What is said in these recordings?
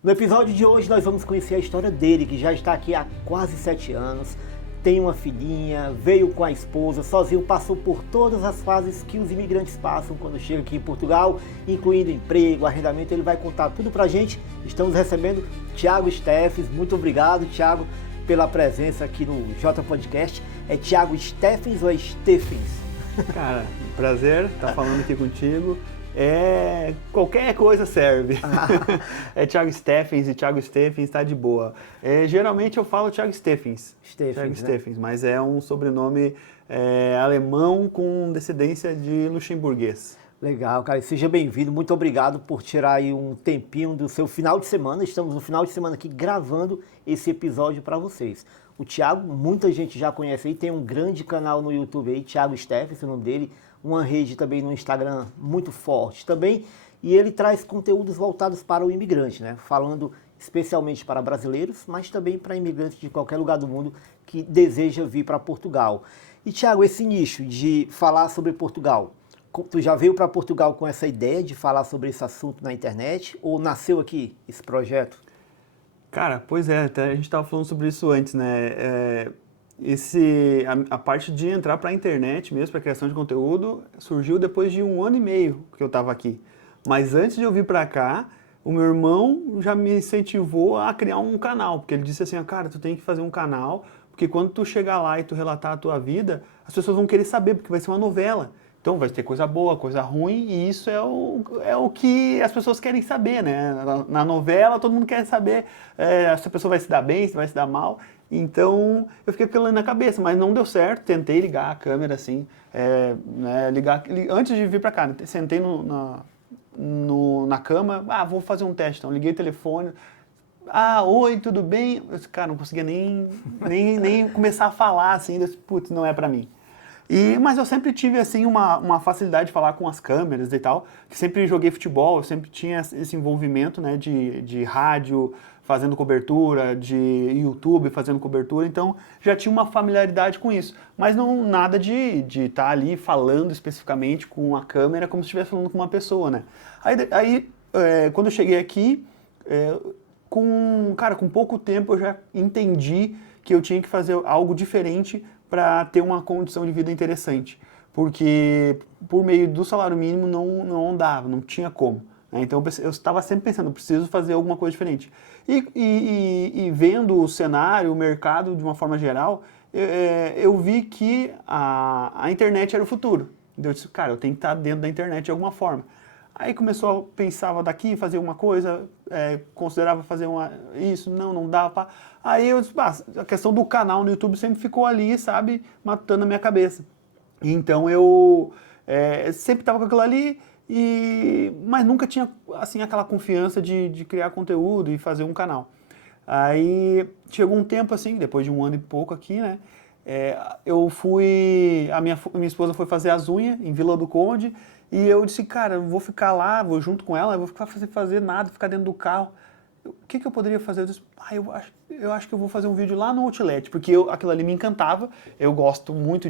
No episódio de hoje nós vamos conhecer a história dele, que já está aqui há quase 7 anos, tem uma filhinha, veio com a esposa, sozinho, passou por todas as fases que os imigrantes passam quando chegam aqui em Portugal, incluindo emprego, arrendamento. Ele vai contar tudo pra gente. Estamos recebendo Thiago Steffens. Muito obrigado, Thiago, pela presença aqui no J Podcast. É Thiago Steffens ou é Steffens? Cara, prazer estar falando aqui contigo. Qualquer coisa serve. É Thiago Steffens e Thiago Steffens tá de boa. Geralmente eu falo Thiago Steffens. Thiago Steffens, mas é um sobrenome alemão com descendência de luxemburguês. Legal, cara. Seja bem-vindo. Muito obrigado por tirar aí um tempinho do seu final de semana. Estamos no final de semana aqui gravando esse episódio para vocês. O Thiago, muita gente já conhece aí, tem um grande canal no YouTube aí, Thiago Steffens, o nome dele, uma rede também no Instagram muito forte também, e ele traz conteúdos voltados para o imigrante, né? Falando especialmente para brasileiros, mas também para imigrantes de qualquer lugar do mundo que deseja vir para Portugal. E Thiago, esse nicho de falar sobre Portugal, tu já veio para Portugal com essa ideia de falar sobre esse assunto na internet, ou nasceu aqui esse projeto? Cara, pois é, até a gente estava falando sobre isso antes, né? A parte de entrar para a internet mesmo, para criação de conteúdo, surgiu depois de 1 ano e meio que eu estava aqui. Mas antes de eu vir para cá, o meu irmão já me incentivou a criar um canal, porque ele disse assim, cara, tu tem que fazer um canal, porque quando tu chegar lá e tu relatar a tua vida, as pessoas vão querer saber, porque vai ser uma novela. Então vai ter coisa boa, coisa ruim, e isso é o que as pessoas querem saber, né? Na novela todo mundo quer saber se a pessoa vai se dar bem, se vai se dar mal. Então eu fiquei com aquilo na cabeça, mas não deu certo. Tentei ligar a câmera assim, né, antes de vir pra cá, sentei na cama, vou fazer um teste. Então liguei o telefone, oi, tudo bem? Eu disse, cara, não conseguia nem começar a falar assim, eu disse, putz, não é pra mim. Mas eu sempre tive assim uma facilidade de falar com as câmeras e tal, que sempre joguei futebol, eu sempre tinha esse envolvimento, né, de rádio fazendo cobertura, de YouTube fazendo cobertura, então já tinha uma familiaridade com isso, mas não nada de estar ali falando especificamente com a câmera como se estivesse falando com uma pessoa, né? Quando eu cheguei aqui, com pouco tempo eu já entendi que eu tinha que fazer algo diferente para ter uma condição de vida interessante, porque por meio do salário mínimo não dava, não tinha como, né? Então eu estava sempre pensando, preciso fazer alguma coisa diferente. E vendo o cenário, o mercado de uma forma geral, eu vi que a internet era o futuro. Então eu disse, cara, eu tenho que estar dentro da internet de alguma forma. Aí pensava daqui, fazer uma coisa, considerava fazer isso, não dava. Aí eu disse, a questão do canal no YouTube sempre ficou ali, sabe, matando a minha cabeça. Então eu sempre estava com aquilo ali, mas nunca tinha assim aquela confiança de criar conteúdo e fazer um canal. Aí chegou um tempo assim, depois de 1 ano e pouco aqui, né? A minha esposa foi fazer as unhas em Vila do Conde, e eu disse, cara, eu vou ficar lá, vou junto com ela, eu vou ficar fazer nada, ficar dentro do carro. O que eu poderia fazer? Eu disse, eu acho que eu vou fazer um vídeo lá no Outlet, porque aquilo ali me encantava. Eu gosto muito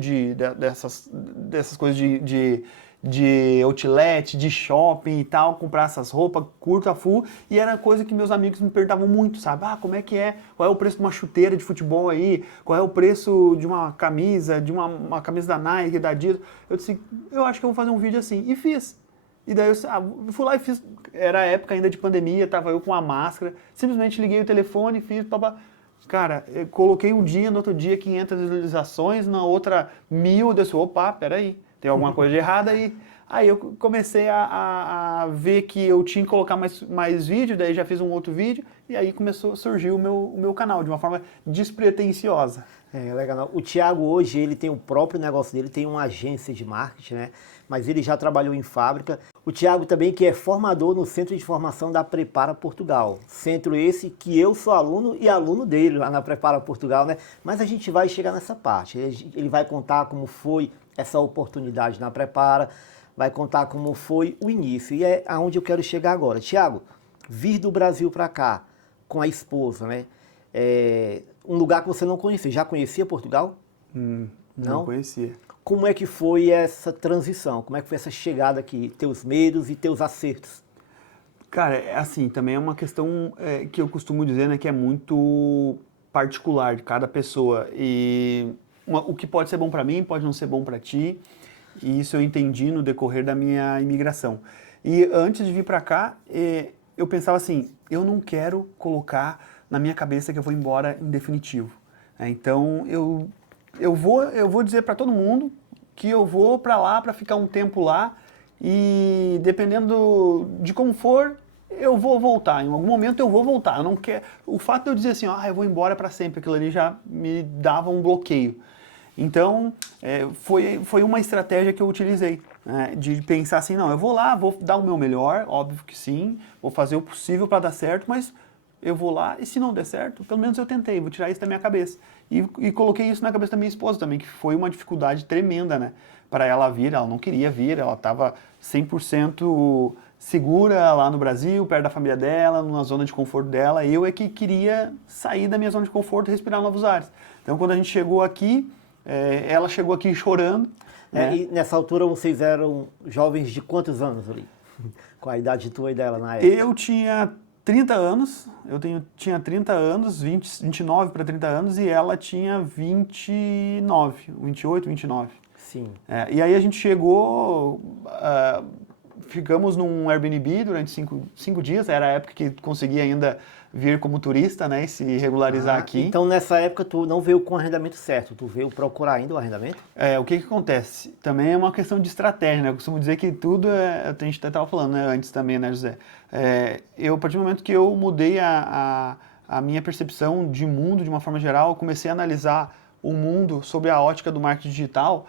dessas coisas de outlet, de shopping e tal, comprar essas roupas, curta, full, e era coisa que meus amigos me perguntavam muito, sabe? Como é que é? Qual é o preço de uma chuteira de futebol aí? Qual é o preço de uma camisa, uma camisa da Nike, da Adidas? Eu disse, eu acho que eu vou fazer um vídeo assim, e fiz. E daí eu fui lá e fiz, era a época ainda de pandemia, tava eu com a máscara, simplesmente liguei o telefone e fiz, cara, eu coloquei um dia, no outro dia 500 visualizações, na outra 1000, eu disse, opa, peraí, tem alguma coisa de errado aí. Aí eu comecei a ver que eu tinha que colocar mais vídeo, daí já fiz um outro vídeo, e aí começou a surgir o meu canal, de uma forma despretensiosa. Legal. O Thiago hoje, ele tem o próprio negócio dele, tem uma agência de marketing, né? Mas ele já trabalhou em fábrica. O Thiago também, que é formador no Centro de Formação da Prepara Portugal. Centro esse que eu sou aluno e aluno dele lá na Prepara Portugal, né? Mas a gente vai chegar nessa parte. Ele vai contar como foi essa oportunidade na Prepara, vai contar como foi o início. E é aonde eu quero chegar agora. Thiago, vir do Brasil para cá com a esposa, né? Um lugar que você não conhecia. Já conhecia Portugal? Não conhecia. Como é que foi essa transição? Como é que foi essa chegada aqui? Teus medos e teus acertos? Cara, assim, também é uma questão que eu costumo dizer, né, que é muito particular de cada pessoa. E o que pode ser bom para mim pode não ser bom para ti. E isso eu entendi no decorrer da minha imigração. E antes de vir para cá, eu pensava assim, eu não quero colocar na minha cabeça que eu vou embora em definitivo. Então, eu vou dizer para todo mundo que eu vou para lá para ficar um tempo lá e dependendo de como for, eu vou voltar. Em algum momento eu vou voltar. Eu não quero. O fato de eu dizer assim, eu vou embora para sempre, aquilo ali já me dava um bloqueio. Então, foi uma estratégia que eu utilizei, né, de pensar assim, não, eu vou lá, vou dar o meu melhor, óbvio que sim, vou fazer o possível para dar certo, mas eu vou lá e se não der certo, pelo menos eu tentei, vou tirar isso da minha cabeça. E coloquei isso na cabeça da minha esposa também, que foi uma dificuldade tremenda, né, para ela vir, ela não queria vir, ela estava 100% segura lá no Brasil, perto da família dela, numa zona de conforto dela, eu é que queria sair da minha zona de conforto e respirar novos ares. Então, quando a gente chegou aqui, ela chegou aqui chorando. Né? E nessa altura vocês eram jovens de quantos anos ali? Com a idade tua e dela na época? Eu tinha 30 anos, tinha 30 anos, 29 para 30 anos, e ela tinha 29, 28, 29. Sim. E aí a gente chegou, ficamos num Airbnb durante 5 dias, era a época que conseguia ainda vir como turista, né, e se regularizar aqui. Então nessa época tu não veio com o arrendamento certo, tu veio procurar ainda o arrendamento? O que acontece? Também é uma questão de estratégia, né? Eu costumo dizer que tudo a gente até estava falando, né, antes também, né, José? A partir do momento que eu mudei a minha percepção de mundo de uma forma geral, eu comecei a analisar o mundo sob a ótica do marketing digital,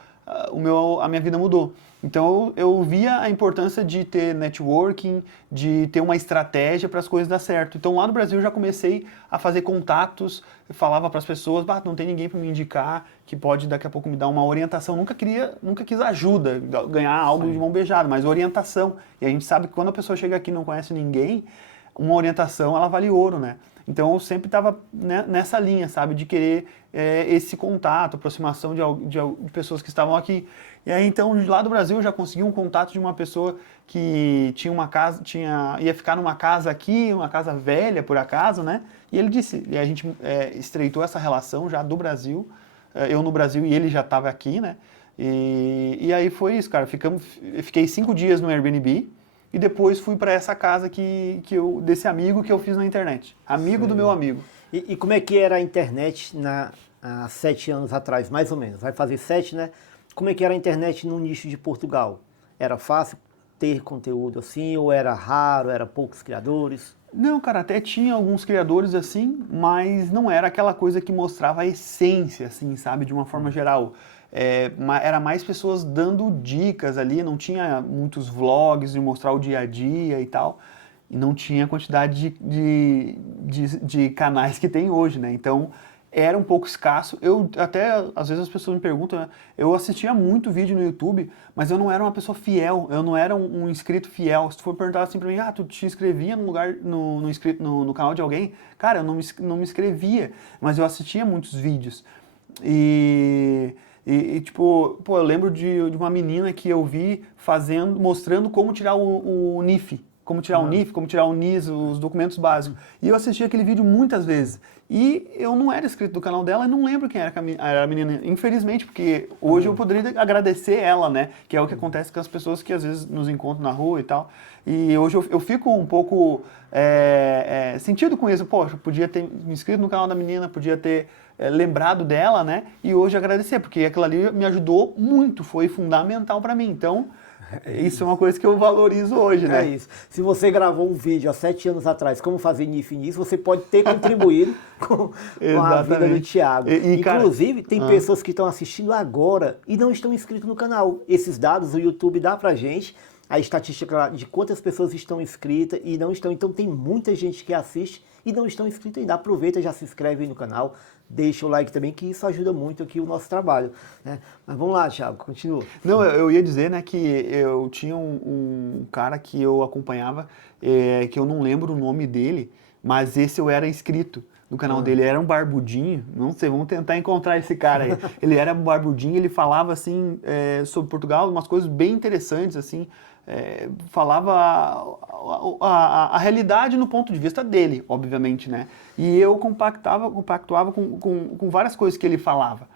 a minha vida mudou. Então eu via a importância de ter networking, de ter uma estratégia para as coisas dar certo. Então lá no Brasil eu já comecei a fazer contatos, falava para as pessoas, não tem ninguém para me indicar que pode daqui a pouco me dar uma orientação. Nunca quis ajuda, ganhar algo Sim. de mão beijada, mas orientação. E a gente sabe que quando a pessoa chega aqui e não conhece ninguém, uma orientação ela vale ouro, né? Então eu sempre estava nessa linha, sabe, de querer esse contato, aproximação de pessoas que estavam aqui. E aí então lá do Brasil eu já consegui um contato de uma pessoa que tinha uma casa, ia ficar numa casa aqui, uma casa velha por acaso, né? E ele disse, e a gente estreitou essa relação já do Brasil, eu no Brasil e ele já estava aqui, né? E aí foi isso, cara. Fiquei 5 dias no Airbnb. E depois fui para essa casa desse amigo que eu fiz na internet. Amigo Sim. do meu amigo. E como é que era a internet há 7 anos atrás, mais ou menos? Vai fazer 7, né? Como é que era a internet no nicho de Portugal? Era fácil ter conteúdo assim, ou era raro, era poucos criadores? Não, cara, até tinha alguns criadores assim, mas não era aquela coisa que mostrava a essência, assim, sabe, de uma forma geral. Era mais pessoas dando dicas ali, não tinha muitos vlogs de mostrar o dia a dia e tal, e não tinha a quantidade de canais que tem hoje, né? Então era um pouco escasso. Às vezes as pessoas me perguntam, né? Eu assistia muito vídeo no YouTube, mas eu não era uma pessoa fiel, eu não era um inscrito fiel. Se tu for perguntar assim pra mim, tu te inscrevia no canal de alguém? Cara, eu não me inscrevia, mas eu assistia muitos vídeos. Tipo, eu lembro de uma menina que eu vi mostrando como tirar o NIF, como tirar o NIF, como tirar o NIS, os documentos básicos. E eu assisti aquele vídeo muitas vezes. E eu não era inscrito do canal dela e não lembro quem era a menina, infelizmente, porque hoje eu poderia agradecer ela, né? Que é o que acontece com as pessoas que às vezes nos encontram na rua e tal. E hoje eu fico um pouco sentido com isso. Poxa, eu podia ter me inscrito no canal da menina, podia ter lembrado dela, né? E hoje agradecer, porque aquilo ali me ajudou muito, foi fundamental para mim. Então, isso é uma coisa que eu valorizo hoje, né? É isso. Se você gravou um vídeo há 7 anos atrás, como fazer NIF nisso, você pode ter contribuído com a vida do Thiago. Inclusive, tem pessoas que estão assistindo agora e não estão inscritos no canal. Esses dados o YouTube dá pra gente, a estatística de quantas pessoas estão inscritas e não estão. Então tem muita gente que assiste e não estão inscritos ainda. Aproveita, já se inscreve aí no canal, deixa o like também, que isso ajuda muito aqui o nosso trabalho, né? Mas vamos lá, Thiago, continua. Não, eu ia dizer, né, que eu tinha um cara que eu acompanhava, que eu não lembro o nome dele, mas esse eu era inscrito no canal dele. Era um barbudinho, não sei, vamos tentar encontrar esse cara aí. Ele era um barbudinho, ele falava, assim, sobre Portugal, umas coisas bem interessantes, assim, falava a realidade no ponto de vista dele, obviamente, né? E eu compactuava com várias coisas que ele falava.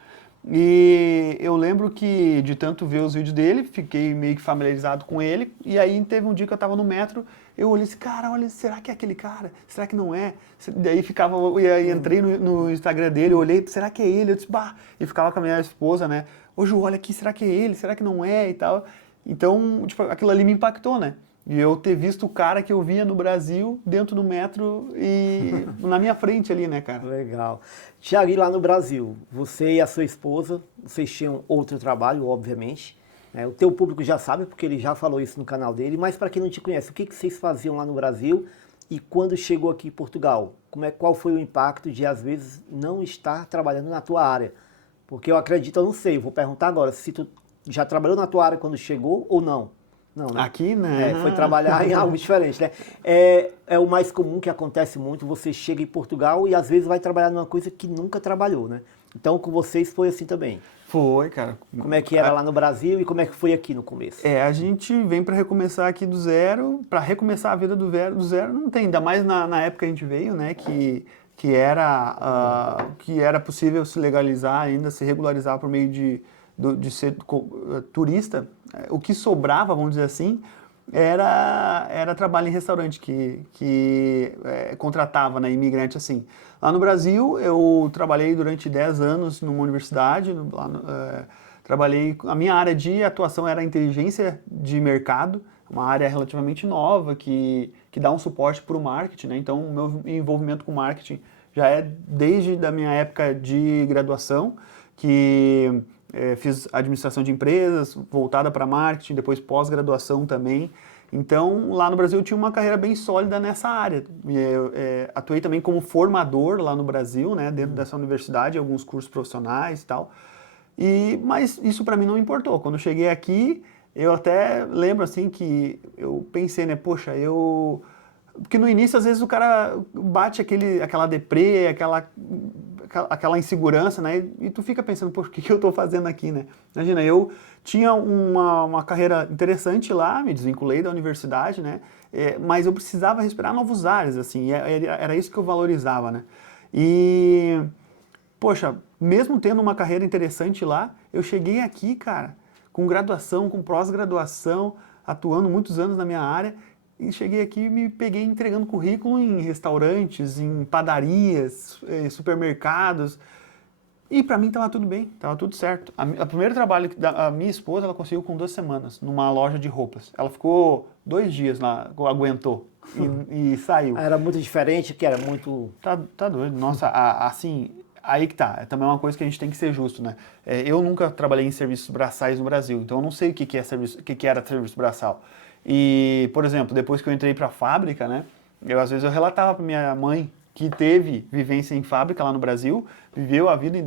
E eu lembro que, de tanto ver os vídeos dele, fiquei meio que familiarizado com ele, e aí teve um dia que eu tava no metro, eu olhei assim, cara, olha, será que é aquele cara? Será que não é? Daí e aí entrei no Instagram dele, eu olhei, será que é ele? Eu disse, bah, e ficava com a minha esposa, né? Ô Ju, olha aqui, será que é ele? Será que não é? E tal. Então, tipo, aquilo ali me impactou, né? E eu ter visto o cara que eu via no Brasil, dentro do metro e na minha frente ali, né, cara? Legal. Tiago, e lá no Brasil, você e a sua esposa, vocês tinham outro trabalho, obviamente, né? O teu público já sabe, porque ele já falou isso no canal dele, mas para quem não te conhece, o que vocês faziam lá no Brasil e quando chegou aqui em Portugal? Qual foi o impacto de, às vezes, não estar trabalhando na tua área? Porque eu acredito, eu não sei, eu vou perguntar agora, se tu já trabalhou na tua área quando chegou ou não? Não, né? Aqui, né? Foi trabalhar em algo diferente, né? É o mais comum que acontece muito, você chega em Portugal e às vezes vai trabalhar numa coisa que nunca trabalhou, né? Então com vocês foi assim também. Foi, cara. Como é que era lá no Brasil e como é que foi aqui no começo? A gente vem para recomeçar aqui do zero, para recomeçar a vida do zero não tem, ainda mais na época que a gente veio, né, que era possível se legalizar ainda, se regularizar por meio de ser turista. O que sobrava, vamos dizer assim, era trabalho em restaurante que contratava, né, imigrante assim. Lá no Brasil, eu trabalhei durante 10 anos numa universidade, a minha área de atuação era inteligência de mercado, uma área relativamente nova que dá um suporte para o marketing, né? Então, o meu envolvimento com marketing já é desde a minha época de graduação, que fiz administração de empresas, voltada para marketing, depois pós-graduação também. Então, lá no Brasil eu tinha uma carreira bem sólida nessa área. Eu atuei também como formador lá no Brasil, né, dentro dessa universidade, alguns cursos profissionais e tal. Mas isso para mim não importou. Quando eu cheguei aqui, eu até lembro assim que eu pensei, né, poxa, porque no início às vezes o cara bate aquela deprê, aquela insegurança, né? E tu fica pensando, poxa, o que eu estou fazendo aqui, né? Imagina, eu tinha uma carreira interessante lá, me desvinculei da universidade, né? Mas eu precisava respirar novos ares, assim, era isso que eu valorizava, né? E, poxa, mesmo tendo uma carreira interessante lá, eu cheguei aqui, cara, com graduação, com pós-graduação, atuando muitos anos na minha área, e cheguei aqui e me peguei entregando currículo em restaurantes, em padarias, supermercados. E para mim estava tudo bem, estava tudo certo. O primeiro trabalho da minha esposa, ela conseguiu com 2 semanas, numa loja de roupas. Ela ficou 2 dias lá, aguentou e saiu. Era muito diferente, que era muito... Tá doido. Nossa, assim, aí que tá. É também uma coisa que a gente tem que ser justo, né? Eu nunca trabalhei em serviços braçais no Brasil, então eu não sei o que era serviço braçal. E, por exemplo, depois que eu entrei para a fábrica, né, às vezes eu relatava para minha mãe que teve vivência em fábrica lá no Brasil, viveu a vida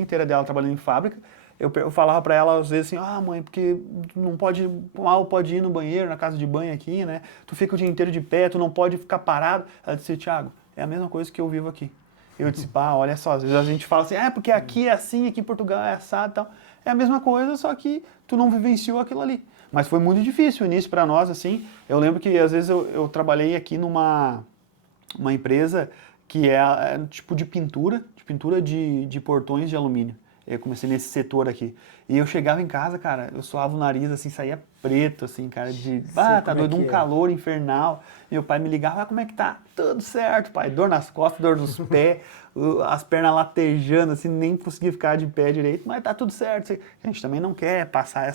inteira dela trabalhando em fábrica. Eu falava para ela às vezes assim, mãe, porque tu não pode, mal pode ir no banheiro, na casa de banho aqui, né? Tu fica o dia inteiro de pé, tu não pode ficar parado. Ela disse, Thiago, é a mesma coisa que eu vivo aqui. Eu disse, olha só, às vezes a gente fala assim, porque aqui é assim, aqui em Portugal é assado e tal. É a mesma coisa, só que tu não vivenciou aquilo ali. Mas foi muito difícil o início para nós, assim. Eu lembro que às vezes eu trabalhei aqui numa empresa que é tipo de pintura de portões de alumínio. Eu comecei nesse setor aqui. E eu chegava em casa, cara, eu suava o nariz, assim, saía preto, assim, cara, tá doido, um calor infernal. Meu pai me ligava, como é que tá? Tudo certo, pai. Dor nas costas, dor nos pés, as pernas latejando, assim, nem conseguia ficar de pé direito, mas tá tudo certo. A gente também não quer passar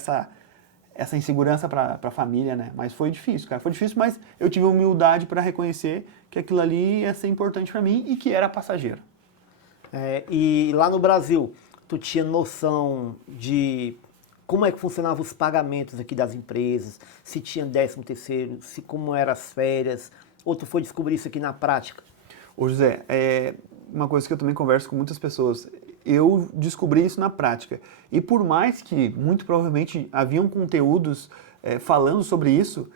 essa insegurança para a família, né? Mas foi difícil, cara. Foi difícil, mas eu tive humildade para reconhecer que aquilo ali ia ser importante para mim e que era passageiro. E lá no Brasil, tu tinha noção de como é que funcionavam os pagamentos aqui das empresas, se tinha 13º, como eram as férias, ou tu foi descobrir isso aqui na prática? Ô José, uma coisa que eu também converso com muitas pessoas, eu descobri isso na prática. E por mais que, muito provavelmente, haviam conteúdos falando sobre isso,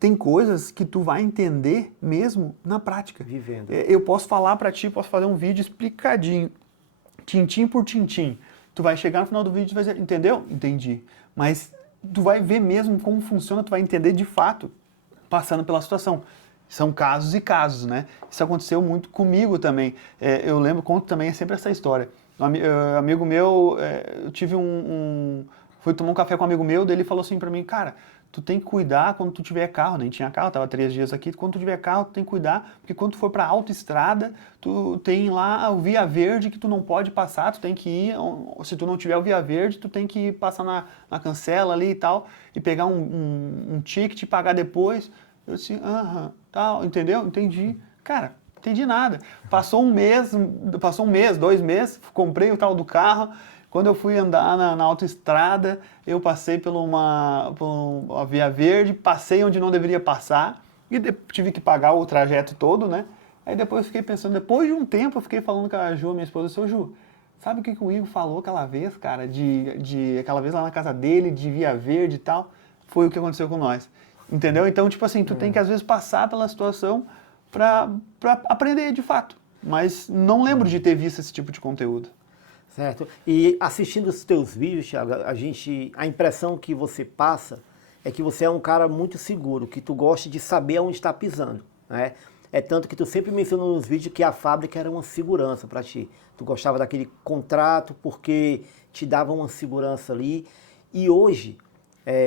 tem coisas que tu vai entender mesmo na prática. Vivendo. Eu posso falar para ti, posso fazer um vídeo explicadinho, tintim por tintim. Tu vai chegar no final do vídeo e vai dizer, entendeu? Entendi. Mas tu vai ver mesmo como funciona, tu vai entender de fato, passando pela situação. São casos e casos, né? Isso aconteceu muito comigo também. Eu lembro, conto também sempre essa história. Amigo meu, eu tive fui tomar um café com um amigo meu, daí ele falou assim pra mim, cara, tu tem que cuidar quando tu tiver carro, nem tinha carro, tava 3 dias aqui, quando tu tiver carro, tu tem que cuidar, porque quando tu for pra autoestrada, tu tem lá o via verde que tu não pode passar, tu tem que ir, se tu não tiver o via verde, tu tem que passar na cancela ali e tal, e pegar um ticket e pagar depois. Eu disse, tal, entendeu? Entendi. Cara, entendi nada. Passou um mês, 2 meses, comprei o tal do carro. Quando eu fui andar na autoestrada, eu passei por uma via verde, passei onde não deveria passar e tive que pagar o trajeto todo, né? Aí depois eu fiquei pensando, depois de um tempo eu fiquei falando com a Ju, minha esposa, seu Ju, sabe o que o Igor falou aquela vez, cara? Aquela vez lá na casa dele, de via verde e tal? Foi o que aconteceu com nós. Entendeu? Então, tipo assim, tu tem que às vezes passar pela situação pra aprender de fato. Mas não lembro de ter visto esse tipo de conteúdo. Certo. E assistindo os teus vídeos, Thiago, a impressão que você passa é que você é um cara muito seguro, que tu gosta de saber onde está pisando, né? É tanto que tu sempre mencionou nos vídeos que a fábrica era uma segurança para ti. Tu gostava daquele contrato porque te dava uma segurança ali. E hoje,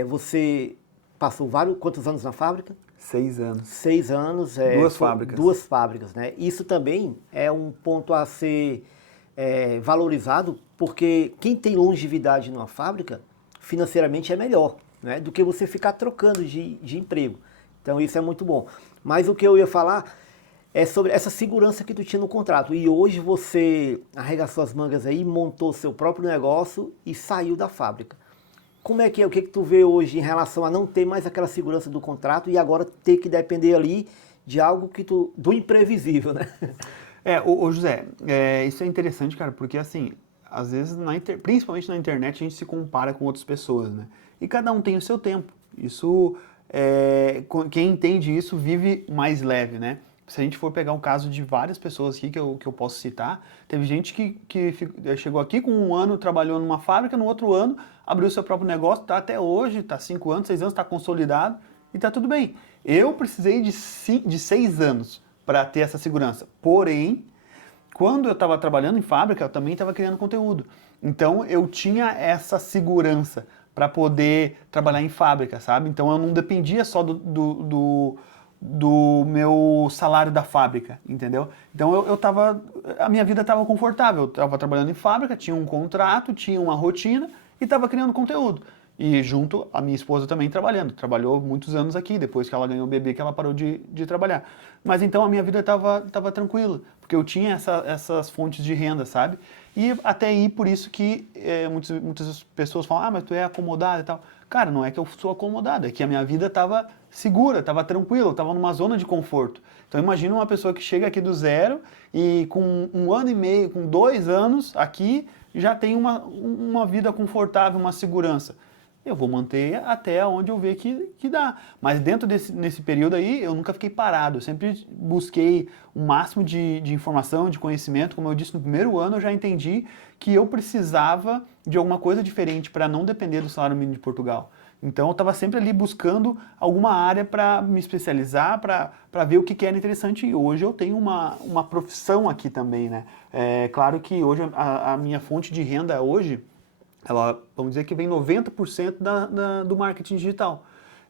você passou quantos anos na fábrica? 6 anos. 6 anos. 2 fábricas. 2 fábricas, né? Isso também é um ponto a ser valorizado, porque quem tem longevidade numa fábrica, financeiramente é melhor, né? Do que você ficar trocando de emprego. Então isso é muito bom. Mas o que eu ia falar é sobre essa segurança que tu tinha no contrato. E hoje você arregaçou as mangas aí, montou seu próprio negócio e saiu da fábrica. Como é que é? O que tu vê hoje em relação a não ter mais aquela segurança do contrato e agora ter que depender ali de algo do imprevisível, né? José, isso é interessante, cara, porque assim, às vezes, principalmente na internet, a gente se compara com outras pessoas, né? E cada um tem o seu tempo. Isso, quem entende isso vive mais leve, né? Se a gente for pegar um caso de várias pessoas aqui que eu posso citar, teve gente que chegou aqui com 1 ano, trabalhou numa fábrica, no outro ano abriu seu próprio negócio, está até hoje, está 5 anos, 6 anos, está consolidado e está tudo bem. Eu precisei de 6 anos para ter essa segurança. Porém, quando eu estava trabalhando em fábrica, eu também estava criando conteúdo. Então, eu tinha essa segurança para poder trabalhar em fábrica, sabe? Então, eu não dependia só do meu salário da fábrica, entendeu? Então, a minha vida estava confortável. Eu estava trabalhando em fábrica, tinha um contrato, tinha uma rotina e estava criando conteúdo. E junto a minha esposa também trabalhou muitos anos aqui, depois que ela ganhou o bebê que ela parou de trabalhar. Mas então a minha vida estava tranquila, porque eu tinha essas fontes de renda, sabe? E até aí por isso que muitas pessoas falam, mas tu é acomodado e tal. Cara, não é que eu sou acomodado, é que a minha vida estava segura, estava tranquila, estava numa zona de conforto. Então imagina uma pessoa que chega aqui do zero e com 1 ano e meio, com 2 anos aqui, já tem uma vida confortável, uma segurança. Eu vou manter até onde eu ver que dá. Mas dentro nesse período aí, eu nunca fiquei parado. Eu sempre busquei o máximo de informação, de conhecimento. Como eu disse, no primeiro ano eu já entendi que eu precisava de alguma coisa diferente para não depender do salário mínimo de Portugal. Então eu estava sempre ali buscando alguma área para me especializar, para ver o que era interessante. E hoje eu tenho uma profissão aqui também, né? É claro que hoje a minha fonte de renda hoje, vamos dizer que vem 90% do marketing digital.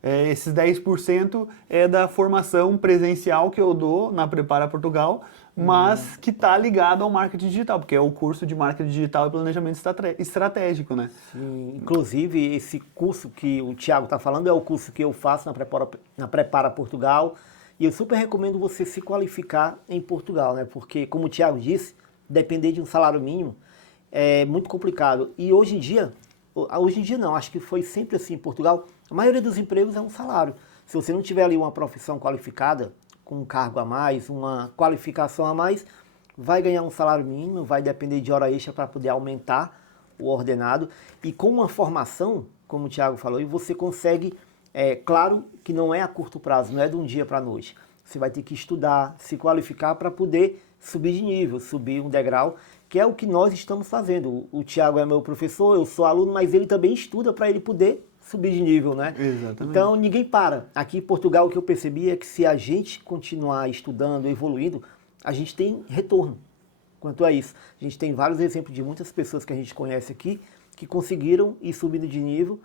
Esses 10% é da formação presencial que eu dou na Prepara Portugal, mas que está ligado ao marketing digital, porque é o curso de marketing digital e planejamento estratégico, né? Sim, inclusive esse curso que o Thiago está falando é o curso que eu faço na Prepara Portugal, e eu super recomendo você se qualificar em Portugal, né? Porque, como o Thiago disse, depender de um salário mínimo é muito complicado. E hoje em dia não, acho que foi sempre assim em Portugal, a maioria dos empregos é um salário. Se você não tiver ali uma profissão qualificada, com um cargo a mais, uma qualificação a mais, vai ganhar um salário mínimo, vai depender de hora extra para poder aumentar o ordenado. E com uma formação, como o Thiago falou, e você consegue, claro que não é a curto prazo, não é de um dia para a noite. Você vai ter que estudar, se qualificar para poder subir de nível, subir um degrau, que é o que nós estamos fazendo. O Thiago é meu professor, eu sou aluno, mas ele também estuda para ele poder subir de nível, né? Exatamente. Então, ninguém para. Aqui em Portugal, o que eu percebi é que se a gente continuar estudando, evoluindo, a gente tem retorno quanto a isso. A gente tem vários exemplos de muitas pessoas que a gente conhece aqui que conseguiram ir subindo de nível,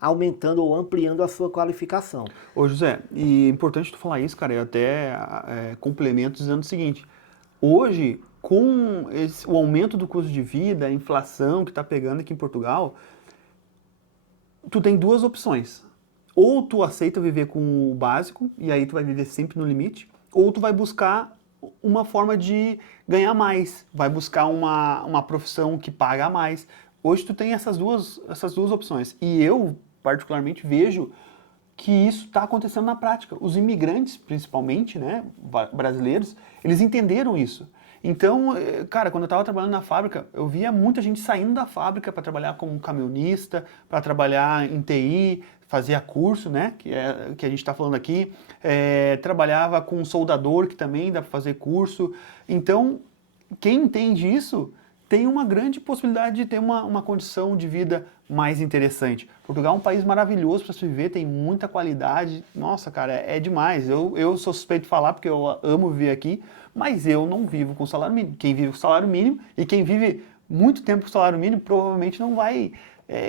aumentando ou ampliando a sua qualificação. Ô José, e é importante tu falar isso, cara, eu até complemento dizendo o seguinte, hoje, com o aumento do custo de vida, a inflação que está pegando aqui em Portugal, tu tem duas opções. Ou tu aceita viver com o básico, e aí tu vai viver sempre no limite, ou tu vai buscar uma forma de ganhar mais, vai buscar uma profissão que paga mais. Hoje tu tem essas duas opções. E eu, particularmente, vejo que isso está acontecendo na prática. Os imigrantes, principalmente, né, brasileiros, eles entenderam isso. Então, cara, quando eu estava trabalhando na fábrica, eu via muita gente saindo da fábrica para trabalhar como caminhonista, para trabalhar em TI, fazia curso, né, que a gente está falando aqui, trabalhava com um soldador, que também dá para fazer curso. Então, quem entende isso tem uma grande possibilidade de ter uma condição de vida mais interessante. Portugal é um país maravilhoso para se viver, tem muita qualidade. Nossa, cara, é demais. Eu sou suspeito de falar porque eu amo viver aqui, mas eu não vivo com salário mínimo. Quem vive com salário mínimo e quem vive muito tempo com salário mínimo provavelmente não vai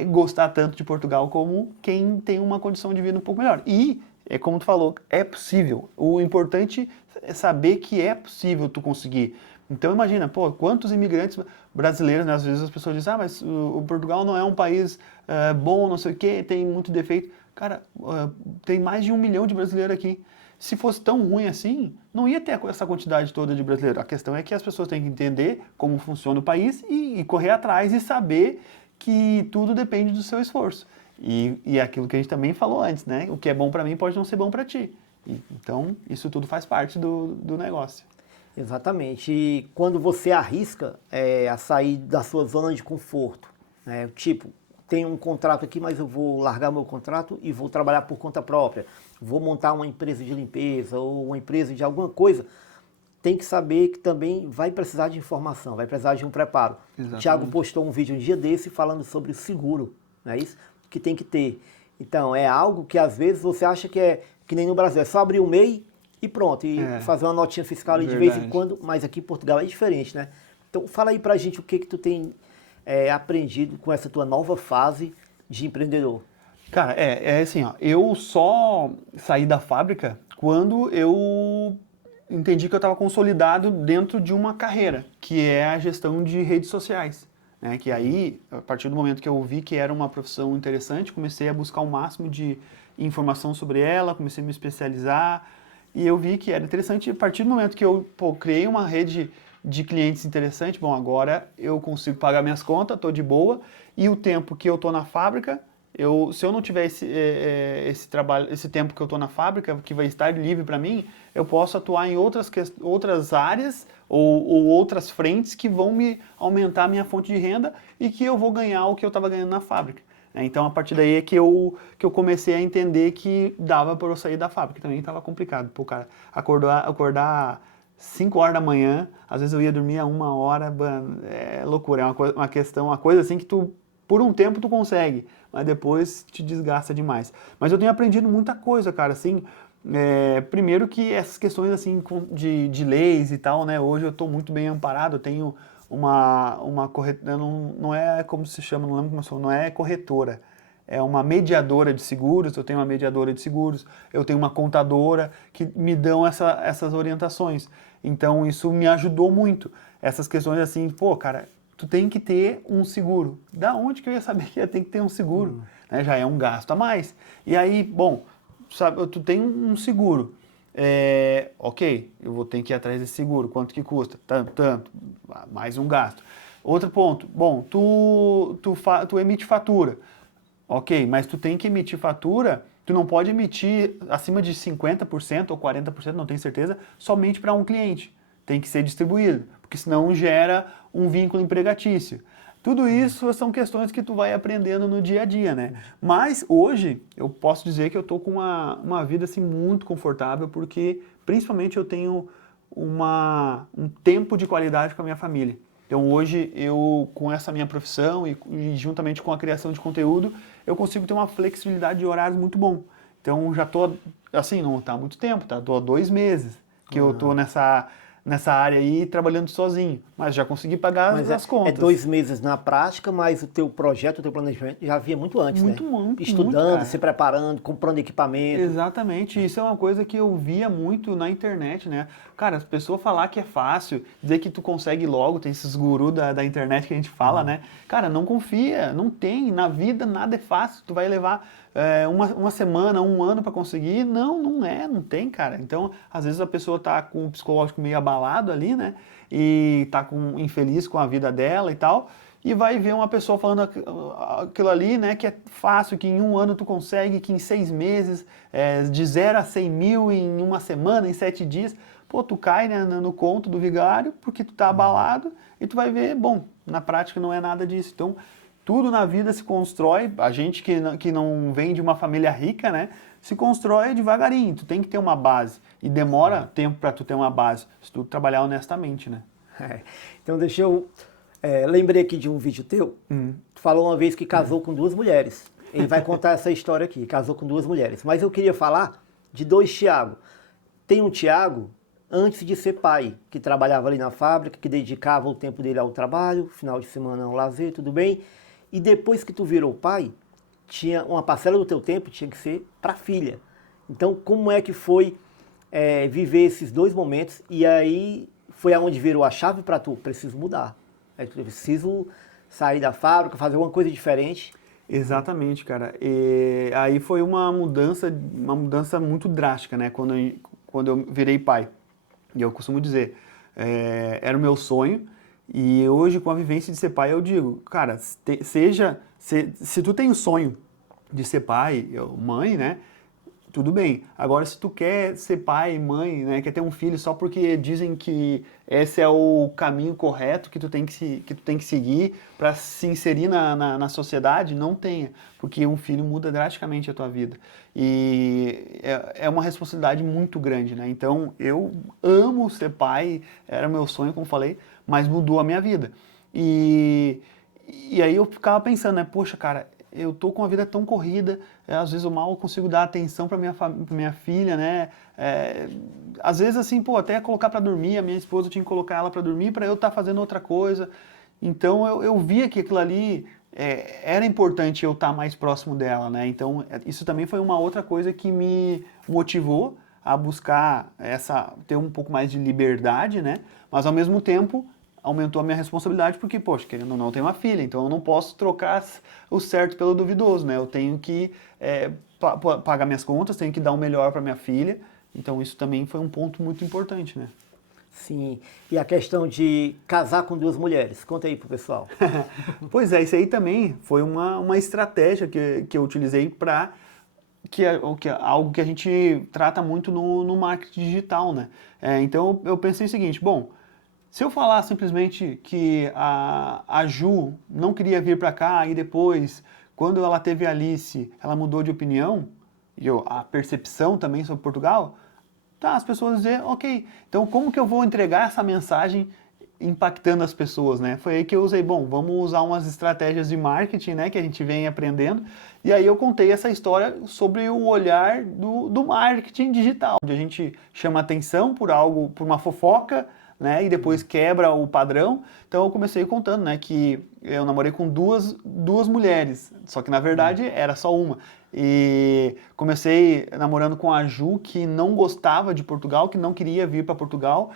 gostar tanto de Portugal como quem tem uma condição de vida um pouco melhor. E, como tu falou, é possível. O importante é saber que é possível tu conseguir. Então imagina, pô, quantos imigrantes brasileiros, né, às vezes as pessoas dizem, mas o Portugal não é um país bom, não sei o quê, tem muito defeito. Cara, tem mais de 1 milhão de brasileiros aqui. Se fosse tão ruim assim, não ia ter essa quantidade toda de brasileiros. A questão é que as pessoas têm que entender como funciona o país e correr atrás e saber que tudo depende do seu esforço. E é aquilo que a gente também falou antes, né? O que é bom para mim pode não ser bom para ti. Então, isso tudo faz parte do negócio. Exatamente. E quando você arrisca a sair da sua zona de conforto, né? Tipo, tem um contrato aqui, mas eu vou largar meu contrato e vou trabalhar por conta própria. Vou montar uma empresa de limpeza ou uma empresa de alguma coisa. Tem que saber que também vai precisar de informação, vai precisar de um preparo. Exatamente. O Thiago postou um vídeo um dia desse falando sobre o seguro, não é isso? Que tem que ter. Então, é algo que às vezes você acha que é que nem no Brasil, é só abrir o MEI e pronto, e fazer uma notinha fiscal ali de vez em quando, mas aqui em Portugal é diferente, né? Então fala aí pra gente o que tu tem aprendido com essa tua nova fase de empreendedor. Cara, assim, ó, eu só saí da fábrica quando eu entendi que eu estava consolidado dentro de uma carreira, que é a gestão de redes sociais. Né? Que aí, a partir do momento que eu vi que era uma profissão interessante, comecei a buscar o máximo de informação sobre ela, comecei a me especializar, e eu vi que era interessante. A partir do momento que eu criei uma rede de clientes interessante, bom, agora eu consigo pagar minhas contas, estou de boa, e o tempo que eu estou na fábrica, se eu não tiver esse trabalho, esse tempo que eu estou na fábrica, que vai estar livre para mim, eu posso atuar em outras áreas ou outras frentes que vão me aumentar a minha fonte de renda e que eu vou ganhar o que eu estava ganhando na fábrica. Então, a partir daí é que eu comecei a entender que dava para eu sair da fábrica. Também estava complicado. Pô, cara, acordar 5 horas da manhã, às vezes eu ia dormir a 1 hora, é loucura. É uma coisa assim que tu, por um tempo tu consegue, mas depois te desgasta demais. Mas eu tenho aprendido muita coisa, cara, assim, primeiro que essas questões assim de leis e tal, né, hoje eu estou muito bem amparado, eu tenho uma corretora, não é como se chama, não lembro como se chama, não é corretora, é uma mediadora de seguros, eu tenho uma mediadora de seguros, eu tenho uma contadora que me dão essas orientações. Então isso me ajudou muito. Essas questões assim, pô, cara, tu tem que ter um seguro. Da onde que eu ia saber que ia ter que ter um seguro? Né? Já é um gasto a mais. E aí, bom, sabe, tu tem um seguro. Ok, eu vou ter que ir atrás desse seguro. Quanto que custa? Tanto. Mais um gasto. Outro ponto. Bom, tu emite fatura. Ok, mas tu tem que emitir fatura, tu não pode emitir acima de 50% ou 40%, não tenho certeza, somente para um cliente. Tem que ser distribuído, porque senão gera um vínculo empregatício. Tudo isso são questões que tu vai aprendendo no dia a dia, né? Mas hoje eu posso dizer que eu tô com uma vida assim muito confortável, porque principalmente eu tenho um tempo de qualidade com a minha família. Então hoje eu, com essa minha profissão e juntamente com a criação de conteúdo, eu consigo ter uma flexibilidade de horários muito bom. Então já tô, assim, não tá há muito tempo, tá? Tô há 2 meses que eu tô nessa área aí trabalhando sozinho, mas já consegui pagar Mas as é contas. 2 meses na prática, mas o teu projeto, o teu planejamento já havia muito antes, né? Muito, Estudando, cara. se preparando, comprando equipamento. Exatamente, isso é uma coisa que eu via muito na internet, né? Cara, as pessoas falar que é fácil, dizer que tu consegue logo, tem esses gurus da internet que a gente fala, né? Cara, não confia, não tem, na vida nada é fácil, tu vai levar uma semana, um ano para conseguir, não tem, cara. Então, às vezes a pessoa tá com o psicológico meio abalado ali, né? E tá infeliz com a vida dela e tal, e vai ver uma pessoa falando aquilo ali, né, que é fácil, que em um ano tu consegue, que em 6 meses, de 0 a 100 mil em uma semana, em 7 dias, pô, tu cai, né, no conto do vigário, porque tu tá abalado, e tu vai ver, bom, na prática não é nada disso. Então, tudo na vida se constrói, a gente que não vem de uma família rica, né, se constrói devagarinho, tu tem que ter uma base, e demora tempo para tu ter uma base, se tu trabalhar honestamente, né. Então deixa eu... lembrei aqui de um vídeo teu. Tu falou uma vez que casou com 2 mulheres. Ele vai contar essa história aqui, casou com 2 mulheres. Mas eu queria falar de 2 Tiago. Tem um Tiago, antes de ser pai, que trabalhava ali na fábrica, que dedicava o tempo dele ao trabalho, final de semana ao lazer, tudo bem. E depois que tu virou pai, tinha uma parcela do teu tempo tinha que ser para filha. Então, como é que foi viver esses 2 momentos? E aí foi aonde virou a chave para tu, preciso mudar. Eu preciso sair da fábrica, fazer alguma coisa diferente. Exatamente, cara. E aí foi uma mudança muito drástica, né? Quando eu virei pai. E eu costumo dizer, era o meu sonho. E hoje, com a vivência de ser pai, eu digo, cara, se tu tem o sonho de ser pai, mãe, né? Tudo bem. Agora, se tu quer ser pai, mãe, né, quer ter um filho só porque dizem que esse é o caminho correto que tu tem que seguir para se inserir na sociedade, não tenha, porque um filho muda drasticamente a tua vida. E é uma responsabilidade muito grande, né? Então, eu amo ser pai, era meu sonho, como falei, mas mudou a minha vida. E aí eu ficava pensando, né, poxa, cara, eu tô com a vida tão corrida, às vezes eu mal consigo dar atenção para minha filha, né? Às vezes assim, pô, até colocar para dormir, a minha esposa tinha que colocar ela para dormir para eu estar fazendo outra coisa. Então eu via que aquilo ali era importante eu estar mais próximo dela, né? Então isso também foi uma outra coisa que me motivou a buscar ter um pouco mais de liberdade, né? Mas ao mesmo tempo aumentou a minha responsabilidade porque, poxa, querendo ou não, eu tenho uma filha, então eu não posso trocar o certo pelo duvidoso, né? Eu tenho que pagar minhas contas, tenho que dar o melhor para minha filha, então isso também foi um ponto muito importante, né? Sim. E a questão de casar com 2 mulheres? Conta aí pro pessoal. Pois é, isso aí também foi uma estratégia que eu utilizei para algo que a gente trata muito no marketing digital, né? Então eu pensei o seguinte, bom, se eu falar simplesmente que a Ju não queria vir para cá e depois, quando ela teve a Alice, ela mudou de opinião, e a percepção também sobre Portugal, tá, as pessoas dizem, ok, então como que eu vou entregar essa mensagem impactando as pessoas, né? Foi aí que eu usei, bom, vamos usar umas estratégias de marketing, né, que a gente vem aprendendo, e aí eu contei essa história sobre o olhar do marketing digital, onde a gente chama atenção por algo, por uma fofoca, né, e depois quebra o padrão. Então eu comecei contando, né, que eu namorei com duas mulheres, só que na verdade era só uma. E comecei namorando com a Ju, que não gostava de Portugal, que não queria vir para Portugal.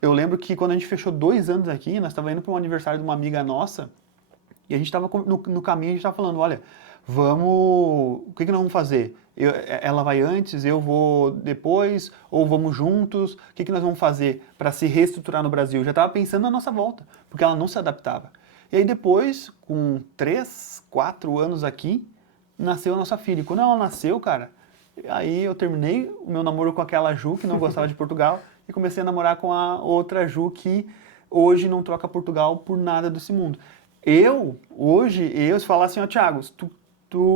Eu lembro que quando a gente fechou 2 anos aqui, nós estávamos indo para um aniversário de uma amiga nossa, e a gente estava no caminho, a gente estava falando, olha, o que nós vamos fazer? Ela vai antes, eu vou depois, ou vamos juntos? O que nós vamos fazer para se reestruturar no Brasil? Eu já estava pensando na nossa volta, porque ela não se adaptava. E aí depois, com 3, 4 anos aqui, nasceu a nossa filha. E quando ela nasceu, cara, aí eu terminei o meu namoro com aquela Ju, que não gostava de Portugal, e comecei a namorar com a outra Ju, que hoje não troca Portugal por nada desse mundo. Se falar assim, ó, Thiago,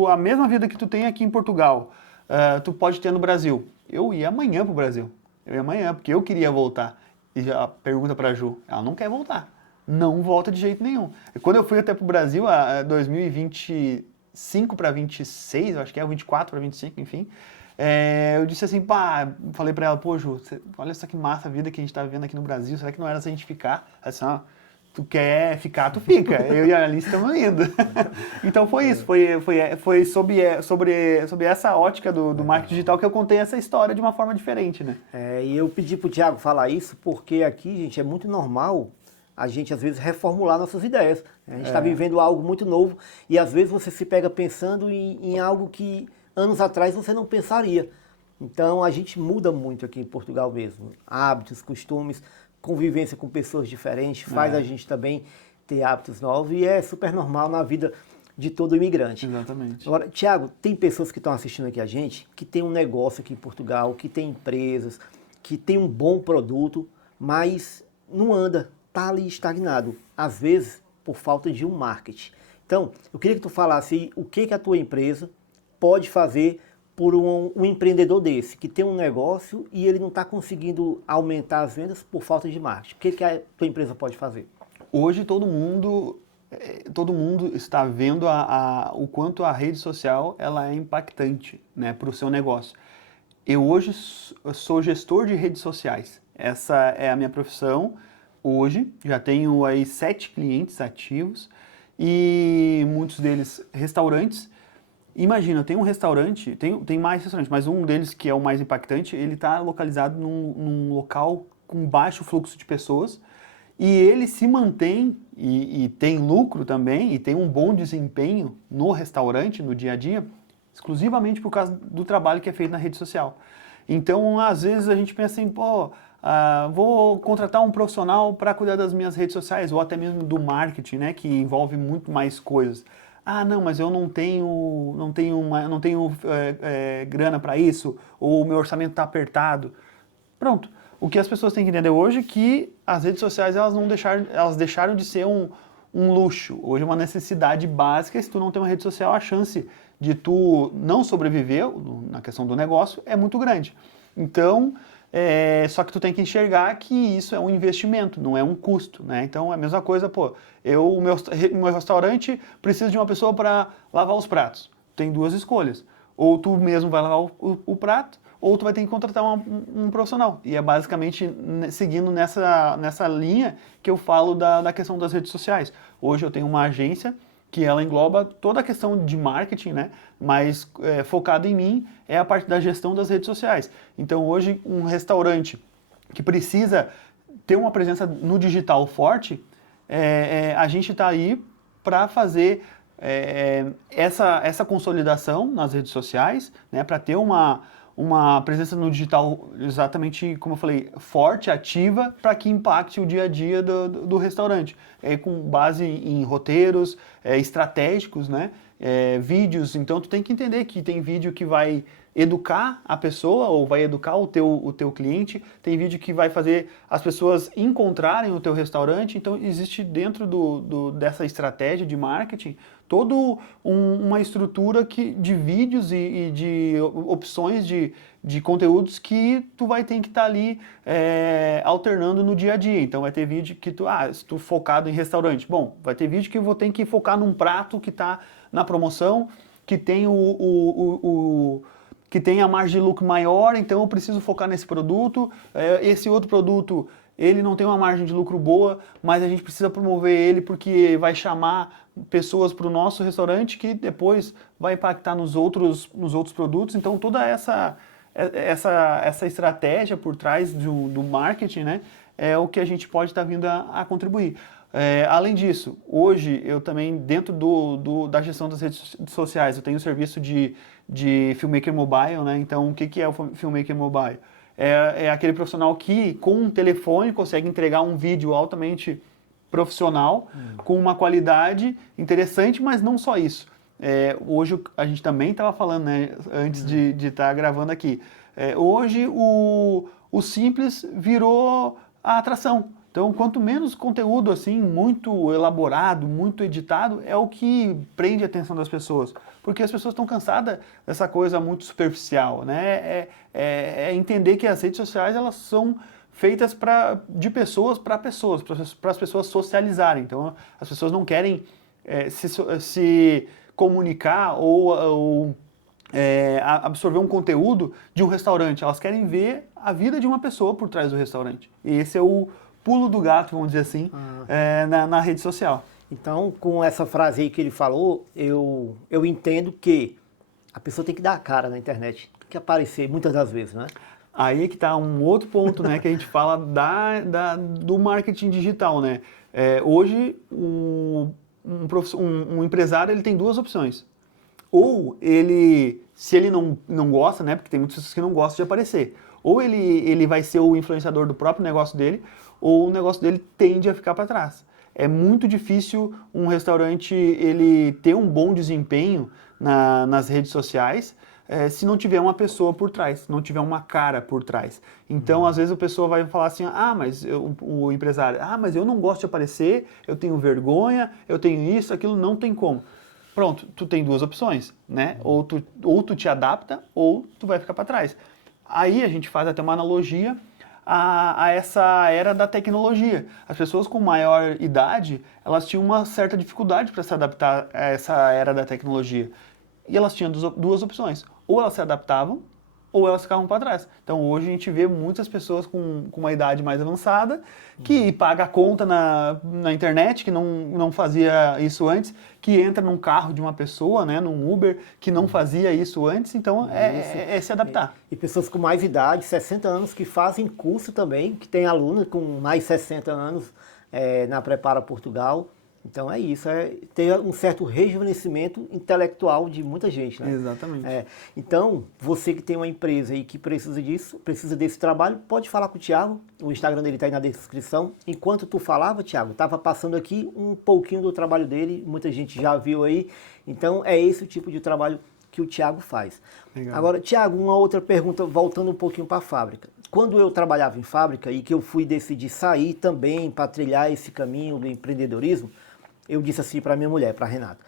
a mesma vida que tu tem aqui em Portugal, tu pode ter no Brasil. Eu ia amanhã pro Brasil. Eu ia amanhã, porque eu queria voltar. E a pergunta pra Ju, ela não quer voltar. não volta de jeito nenhum. Quando eu fui até pro Brasil, a 2025 para 26, eu acho que é, 24 para 25, enfim, eu disse assim, pá, falei pra ela, pô, Ju, olha só que massa a vida que a gente tá vivendo aqui no Brasil, será que não era se a gente ficar? Assim, ó, tu quer ficar, tu fica. Eu e a Alice estamos indo. Então foi isso, foi sobre essa ótica do marketing digital que eu contei essa história de uma forma diferente, né? E eu pedi pro Thiago falar isso porque aqui, gente, é muito normal a gente, às vezes, reformular nossas ideias. A gente está vivendo algo muito novo e, às vezes, você se pega pensando em algo que anos atrás você não pensaria. Então, a gente muda muito aqui em Portugal mesmo. Hábitos, costumes, convivência com pessoas diferentes, faz a gente também ter hábitos novos e é super normal na vida de todo imigrante. Exatamente. Agora, Thiago, tem pessoas que estão assistindo aqui a gente, que tem um negócio aqui em Portugal, que tem empresas, que tem um bom produto, mas não anda, está ali estagnado. Às vezes, por falta de um marketing. Então, eu queria que tu falasse o que a tua empresa pode fazer por um empreendedor desse, que tem um negócio e ele não está conseguindo aumentar as vendas por falta de marketing. O que a tua empresa pode fazer? Hoje todo mundo está vendo o quanto a rede social ela é impactante, né, para o seu negócio. Eu hoje sou gestor de redes sociais. Essa é a minha profissão. Hoje já tenho aí 7 clientes ativos e muitos deles restaurantes. Imagina, eu tenho um restaurante, tem mais restaurantes, mas um deles que é o mais impactante, ele está localizado num local com baixo fluxo de pessoas e ele se mantém e tem lucro também e tem um bom desempenho no restaurante, no dia a dia, exclusivamente por causa do trabalho que é feito na rede social. Então, às vezes a gente pensa assim, pô, vou contratar um profissional para cuidar das minhas redes sociais ou até mesmo do marketing, né, que envolve muito mais coisas. Ah, não, mas eu não tenho grana para isso, ou o meu orçamento está apertado. Pronto. O que as pessoas têm que entender hoje é que as redes sociais elas deixaram de ser um luxo. Hoje é uma necessidade básica. Se tu não tem uma rede social, a chance de tu não sobreviver na questão do negócio é muito grande. Então, só que tu tem que enxergar que isso é um investimento, não é um custo, né? Então é a mesma coisa, pô, o meu restaurante precisa de uma pessoa para lavar os pratos. Tem duas escolhas. Ou tu mesmo vai lavar o prato, ou tu vai ter que contratar um profissional. E é basicamente seguindo nessa linha que eu falo da questão das redes sociais. Hoje eu tenho uma agência que ela engloba toda a questão de marketing, né? Mas focado em mim é a parte da gestão das redes sociais. Então hoje um restaurante que precisa ter uma presença no digital forte, a gente está aí para fazer essa consolidação nas redes sociais, né? Para ter uma presença no digital exatamente, como eu falei, forte, ativa, para que impacte o dia a dia do restaurante. Com base em roteiros estratégicos, né? Vídeos. Então, tu tem que entender que tem vídeo que vai educar a pessoa ou vai educar o teu cliente, tem vídeo que vai fazer as pessoas encontrarem o teu restaurante. Então, existe dentro dessa estratégia de marketing toda uma estrutura de vídeos e de opções de conteúdos que tu vai ter que estar ali alternando no dia a dia. Então vai ter vídeo que se tu focado em restaurante, bom, vai ter vídeo que eu vou ter que focar num prato que está na promoção, que tem que tem a margem de lucro maior, então eu preciso focar nesse produto. Esse outro produto, ele não tem uma margem de lucro boa, mas a gente precisa promover ele porque vai chamar pessoas para o nosso restaurante que depois vai impactar nos outros produtos. Então toda essa estratégia por trás do marketing, né, é o que a gente pode estar vindo a contribuir. Além disso, hoje eu também, dentro da gestão das redes sociais, eu tenho o serviço de Filmmaker Mobile, né? Então o que é o Filmmaker Mobile? É aquele profissional que com um telefone consegue entregar um vídeo altamente profissional, com uma qualidade interessante, mas não só isso. Hoje a gente também estava falando, né, antes de estar gravando aqui, hoje o simples virou a atração. Então, quanto menos conteúdo assim, muito elaborado, muito editado, é o que prende a atenção das pessoas. Porque as pessoas estão cansadas dessa coisa muito superficial, né? Entender que as redes sociais, elas são feitas de pessoas para as pessoas socializarem. Então, as pessoas não querem se comunicar ou absorver um conteúdo de um restaurante. Elas querem ver a vida de uma pessoa por trás do restaurante. E esse é o pulo do gato, vamos dizer assim, na rede social. Então, com essa frase aí que ele falou, eu entendo que a pessoa tem que dar a cara na internet, tem que aparecer muitas das vezes, né? Aí é que está um outro ponto, né, que a gente fala do marketing digital, né? Hoje, um empresário ele tem duas opções. Ou ele, se ele não gosta, né, porque tem muitas pessoas que não gostam de aparecer, ou ele vai ser o influenciador do próprio negócio dele, ou o negócio dele tende a ficar para trás. É muito difícil um restaurante ele ter um bom desempenho nas redes sociais se não tiver uma pessoa por trás, se não tiver uma cara por trás. Então, às vezes a pessoa vai falar assim, o empresário, mas eu não gosto de aparecer, eu tenho vergonha, eu tenho isso, aquilo, não tem como. Pronto, tu tem duas opções, né? Ou tu te adapta, ou tu vai ficar para trás. Aí a gente faz até uma analogia a essa era da tecnologia. As pessoas com maior idade, elas tinham uma certa dificuldade para se adaptar a essa era da tecnologia. E elas tinham duas opções. Ou elas se adaptavam, ou elas ficavam para trás. Então hoje a gente vê muitas pessoas com uma idade mais avançada que paga a conta na internet, que não fazia isso antes, que entra num carro de uma pessoa, né, num Uber, que não fazia isso antes, então é se adaptar. E pessoas com mais idade, 60 anos, que fazem curso também, que tem alunos com mais 60 anos na Prepara Portugal. Então é isso, ter um certo rejuvenescimento intelectual de muita gente, né? Exatamente. Então, você que tem uma empresa e que precisa disso, precisa desse trabalho, pode falar com o Thiago, o Instagram dele está aí na descrição. Enquanto tu falava, Thiago, estava passando aqui um pouquinho do trabalho dele, muita gente já viu aí, então é esse o tipo de trabalho que o Thiago faz. Legal. Agora, Thiago, uma outra pergunta, voltando um pouquinho para a fábrica. Quando eu trabalhava em fábrica e que eu fui decidir sair também para trilhar esse caminho do empreendedorismo, eu disse assim para minha mulher, para Renata,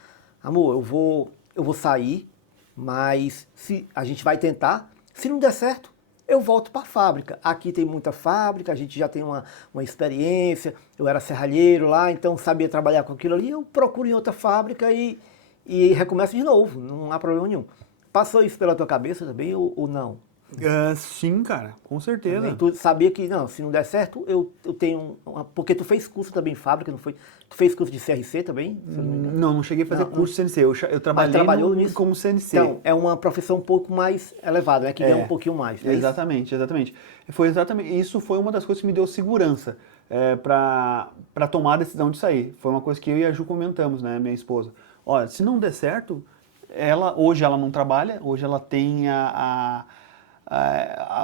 amor, eu vou sair, mas a gente vai tentar, se não der certo, eu volto para a fábrica. Aqui tem muita fábrica, a gente já tem uma experiência, eu era serralheiro lá, então sabia trabalhar com aquilo ali, eu procuro em outra fábrica e recomeço de novo, não há problema nenhum. Passou isso pela tua cabeça também ou não? Sim, cara, com certeza. Também. Tu sabia que, não, se não der certo, eu tenho... Porque tu fez curso também em fábrica, não foi? Tu fez curso de CRC também? Não cheguei a fazer curso de CNC. Eu trabalhei como CNC. Então, é uma profissão um pouco mais elevada, né? Que ganha um pouquinho mais. Exatamente. Isso foi uma das coisas que me deu segurança para tomar a decisão de sair. Foi uma coisa que eu e a Ju comentamos, né, minha esposa. Olha, se não der certo, hoje ela não trabalha, hoje ela tem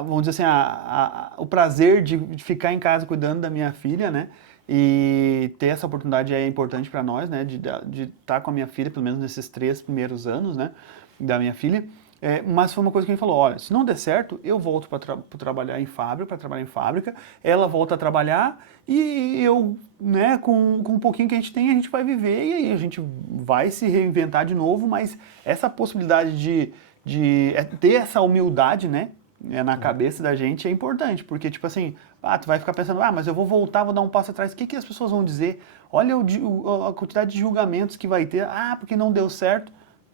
vamos dizer assim, o prazer de ficar em casa cuidando da minha filha, né? E ter essa oportunidade é importante para nós, né? De estar com a minha filha, pelo menos nesses 3 primeiros anos, né? Da minha filha. Mas foi uma coisa que ele falou, olha, se não der certo, eu volto para trabalhar em fábrica, ela volta a trabalhar e eu, né, com um pouquinho que a gente tem, a gente vai viver e aí a gente vai se reinventar de novo, mas essa possibilidade de ter essa humildade, né, na cabeça da gente é importante, porque tipo assim, tu vai ficar pensando, mas eu vou voltar, vou dar um passo atrás, o que as pessoas vão dizer? Olha a quantidade de julgamentos que vai ter, porque não deu certo,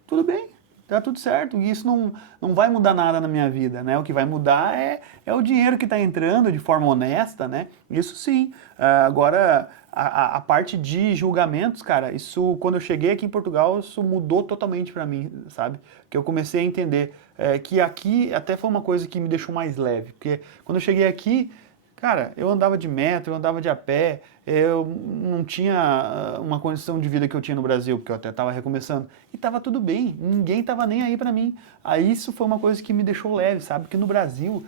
tudo bem, tá tudo certo, e isso não vai mudar nada na minha vida, né, o que vai mudar é o dinheiro que está entrando de forma honesta, né, isso sim. Agora, a parte de julgamentos, cara, isso, quando eu cheguei aqui em Portugal, isso mudou totalmente para mim, sabe? Que eu comecei a entender que aqui até foi uma coisa que me deixou mais leve, porque quando eu cheguei aqui, cara, eu andava de metro, eu andava de a pé, eu não tinha uma condição de vida que eu tinha no Brasil, porque eu até estava recomeçando, e estava tudo bem, ninguém estava nem aí para mim. Aí isso foi uma coisa que me deixou leve, sabe? Porque no Brasil...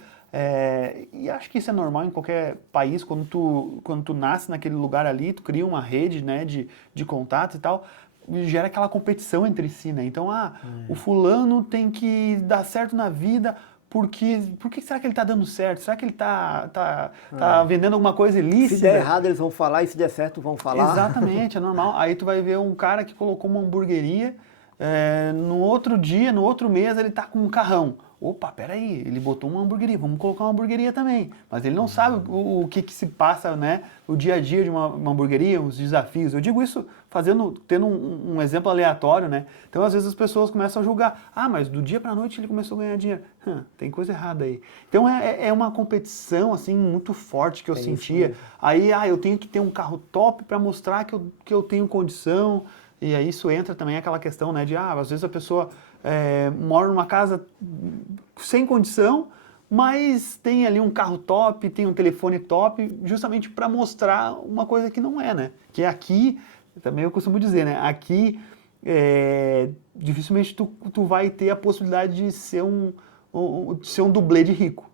e acho que isso é normal em qualquer país, quando tu nasce naquele lugar ali, tu cria uma rede, né, de contatos e tal, gera aquela competição entre si, né? Então, o fulano tem que dar certo na vida, por que será que ele está dando certo? Será que ele tá vendendo alguma coisa ilícita? Se der errado eles vão falar e se der certo vão falar. Exatamente, é normal. Aí tu vai ver um cara que colocou uma hamburgueria, no outro dia, no outro mês ele tá com um carrão. opa, peraí, ele botou uma hamburgueria, vamos colocar uma hamburgueria também. Mas ele não sabe o que se passa, né, o dia a dia de uma hamburgueria, os desafios. Eu digo isso tendo um exemplo aleatório, né? Então, às vezes, as pessoas começam a julgar. Ah, mas do dia para a noite ele começou a ganhar dinheiro. Tem coisa errada aí. Então, é uma competição, assim, muito forte que eu sentia. Aí, eu tenho que ter um carro top para mostrar que eu tenho condição. E aí isso entra também aquela questão, né, de, às vezes a pessoa mora numa casa sem condição, mas tem ali um carro top, tem um telefone top, justamente para mostrar uma coisa que não é, né? Que aqui, também eu costumo dizer, né? Aqui, dificilmente tu vai ter a possibilidade de ser um dublê de rico.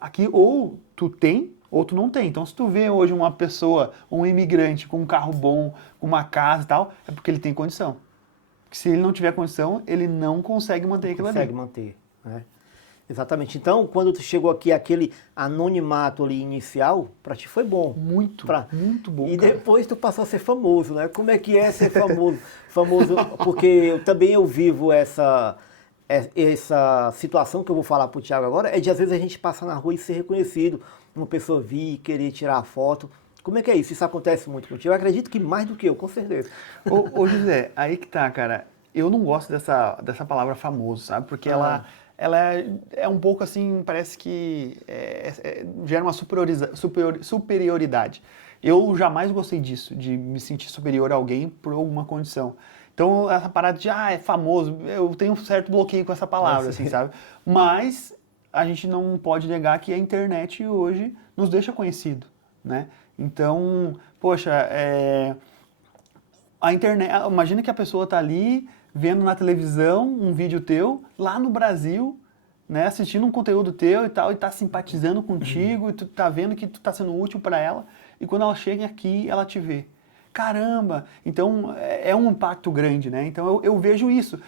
Aqui, ou tu tem, ou tu não tem. Então, se tu vê hoje uma pessoa, um imigrante com um carro bom, com uma casa e tal, é porque ele tem condição. Porque se ele não tiver condição, ele não consegue manter aquilo ali. Consegue manter, né? Exatamente. Então, quando tu chegou aqui, aquele anonimato ali inicial, pra ti foi bom. Muito bom, E cara. depois tu passou a ser famoso, né? Como é que é ser famoso? Famoso, porque eu vivo essa situação que eu vou falar pro Thiago agora, é de às vezes a gente passar na rua e ser reconhecido, uma pessoa vir e querer tirar a foto. Como é que é isso? Isso acontece muito contigo? Eu acredito que mais do que eu, com certeza. Ô José, aí que tá, cara. Eu não gosto dessa palavra famoso, sabe? Porque ela é um pouco assim, parece que gera uma superioridade. Eu jamais gostei disso, de me sentir superior a alguém por alguma condição. Então, essa parada de, é famoso, eu tenho um certo bloqueio com essa palavra, assim, sabe? Mas a gente não pode negar que a internet hoje nos deixa conhecido, né? Então, poxa, a internet, imagina que a pessoa tá ali vendo na televisão um vídeo teu, lá no Brasil, né, assistindo um conteúdo teu e tal, e tá simpatizando contigo, e tu tá vendo que tu tá sendo útil para ela, e quando ela chega aqui, ela te vê. Caramba! Então, é um impacto grande, né? Então, eu vejo isso.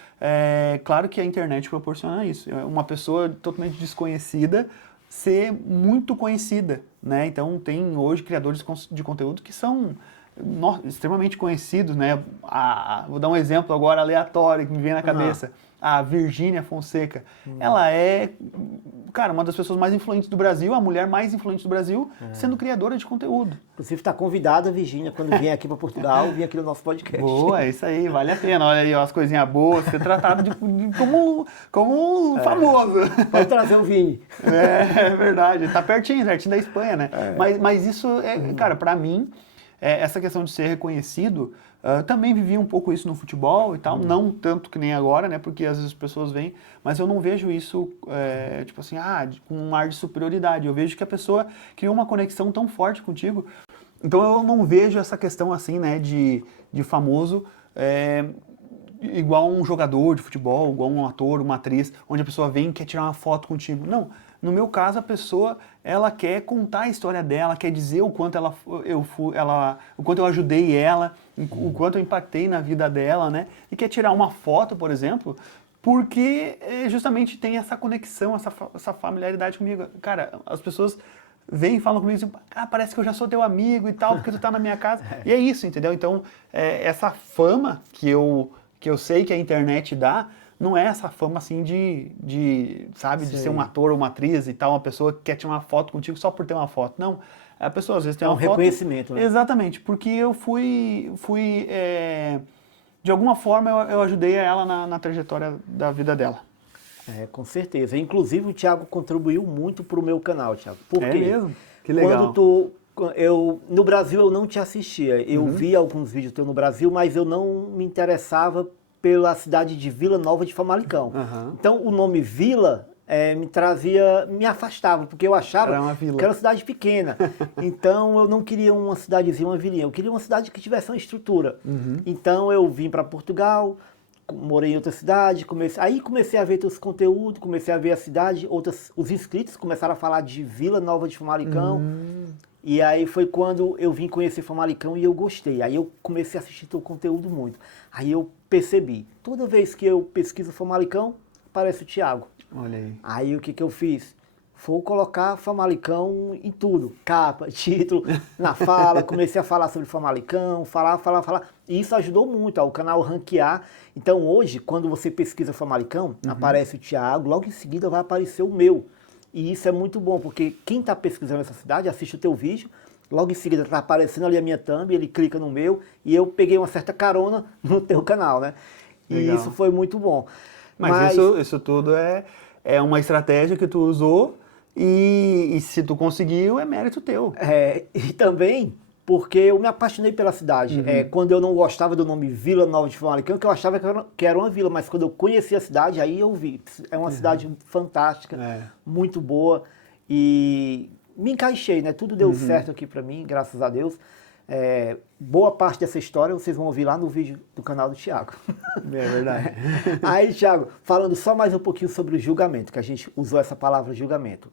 Claro que a internet proporciona isso. Uma pessoa totalmente desconhecida ser muito conhecida, né? Então, tem hoje criadores de conteúdo que são extremamente conhecidos, né? Vou dar um exemplo agora aleatório que me vem na cabeça. A Virgínia Fonseca. Ela é, cara, uma das pessoas mais influentes do Brasil, a mulher mais influente do Brasil, sendo criadora de conteúdo. Inclusive está convidada a Virgínia quando vier aqui para Portugal, vir aqui no nosso podcast. Boa, é isso aí, vale a pena. Olha aí, ó, as coisinhas boas, ser tratado como famoso. Pode trazer o Vini. É verdade, tá pertinho da Espanha, né? Mas isso cara, para mim, essa questão de ser reconhecido, também vivi um pouco isso no futebol e tal, não tanto que nem agora, né? Porque às vezes as pessoas vêm, mas eu não vejo isso, tipo assim, com um ar de superioridade. Eu vejo que a pessoa criou uma conexão tão forte contigo. Então eu não vejo essa questão assim, né, de famoso, igual um jogador de futebol, igual um ator, uma atriz, onde a pessoa vem e quer tirar uma foto contigo. Não. No meu caso, a pessoa, ela quer contar a história dela, quer dizer o quanto o quanto eu ajudei ela, o quanto eu impactei na vida dela, né? E quer tirar uma foto, por exemplo, porque justamente tem essa conexão, essa familiaridade comigo. Cara, as pessoas vêm e falam comigo assim, parece que eu já sou teu amigo e tal, porque tu tá na minha casa. E é isso, entendeu? Então, essa fama que eu sei que a internet dá, não é essa fama assim sabe, de ser um ator ou uma atriz e tal, uma pessoa que quer tirar uma foto contigo só por ter uma foto. Não, a pessoa às vezes tem uma foto... reconhecimento, né? Exatamente, porque eu fui de alguma forma eu ajudei ela na trajetória da vida dela. Com certeza. Inclusive o Thiago contribuiu muito pro meu canal, Thiago. Por quê? É mesmo? Que legal. No Brasil eu não te assistia. Eu vi alguns vídeos teus no Brasil, mas eu não me interessava pela cidade de Vila Nova de Famalicão. Então o nome Vila me afastava, porque eu achava que era uma cidade pequena. Então eu não queria uma cidadezinha, uma vilinha, eu queria uma cidade que tivesse uma estrutura. Então eu vim para Portugal, morei em outra cidade, comecei a ver teus conteúdos, comecei a ver a cidade, os inscritos começaram a falar de Vila Nova de Famalicão. E aí foi quando eu vim conhecer Famalicão e eu gostei. Aí eu comecei a assistir teu conteúdo muito. Aí eu percebi, toda vez que eu pesquiso Famalicão, aparece o Thiago. Olha aí. Aí o que eu fiz? foi colocar Famalicão em tudo. Capa, título, na fala, comecei a falar sobre Famalicão, falar. E isso ajudou muito ao canal ranquear. Então hoje, quando você pesquisa Famalicão, aparece o Thiago, logo em seguida vai aparecer o meu. E isso é muito bom, porque quem está pesquisando essa cidade, assiste o teu vídeo, logo em seguida está aparecendo ali a minha thumb, ele clica no meu, e eu peguei uma certa carona no teu canal, né? Legal. E isso foi muito bom. Mas isso tudo é uma estratégia que tu usou e se tu conseguiu, é mérito teu. E também porque eu me apaixonei pela cidade. Quando eu não gostava do nome Vila Nova de Famalicão, que eu achava que era uma vila, mas quando eu conheci a cidade, aí eu vi. É uma cidade fantástica, muito boa, e me encaixei, né? Tudo deu certo aqui pra mim, graças a Deus. Boa parte dessa história vocês vão ouvir lá no vídeo do canal do Thiago. É verdade. Aí, Thiago, falando só mais um pouquinho sobre o julgamento, que a gente usou essa palavra julgamento.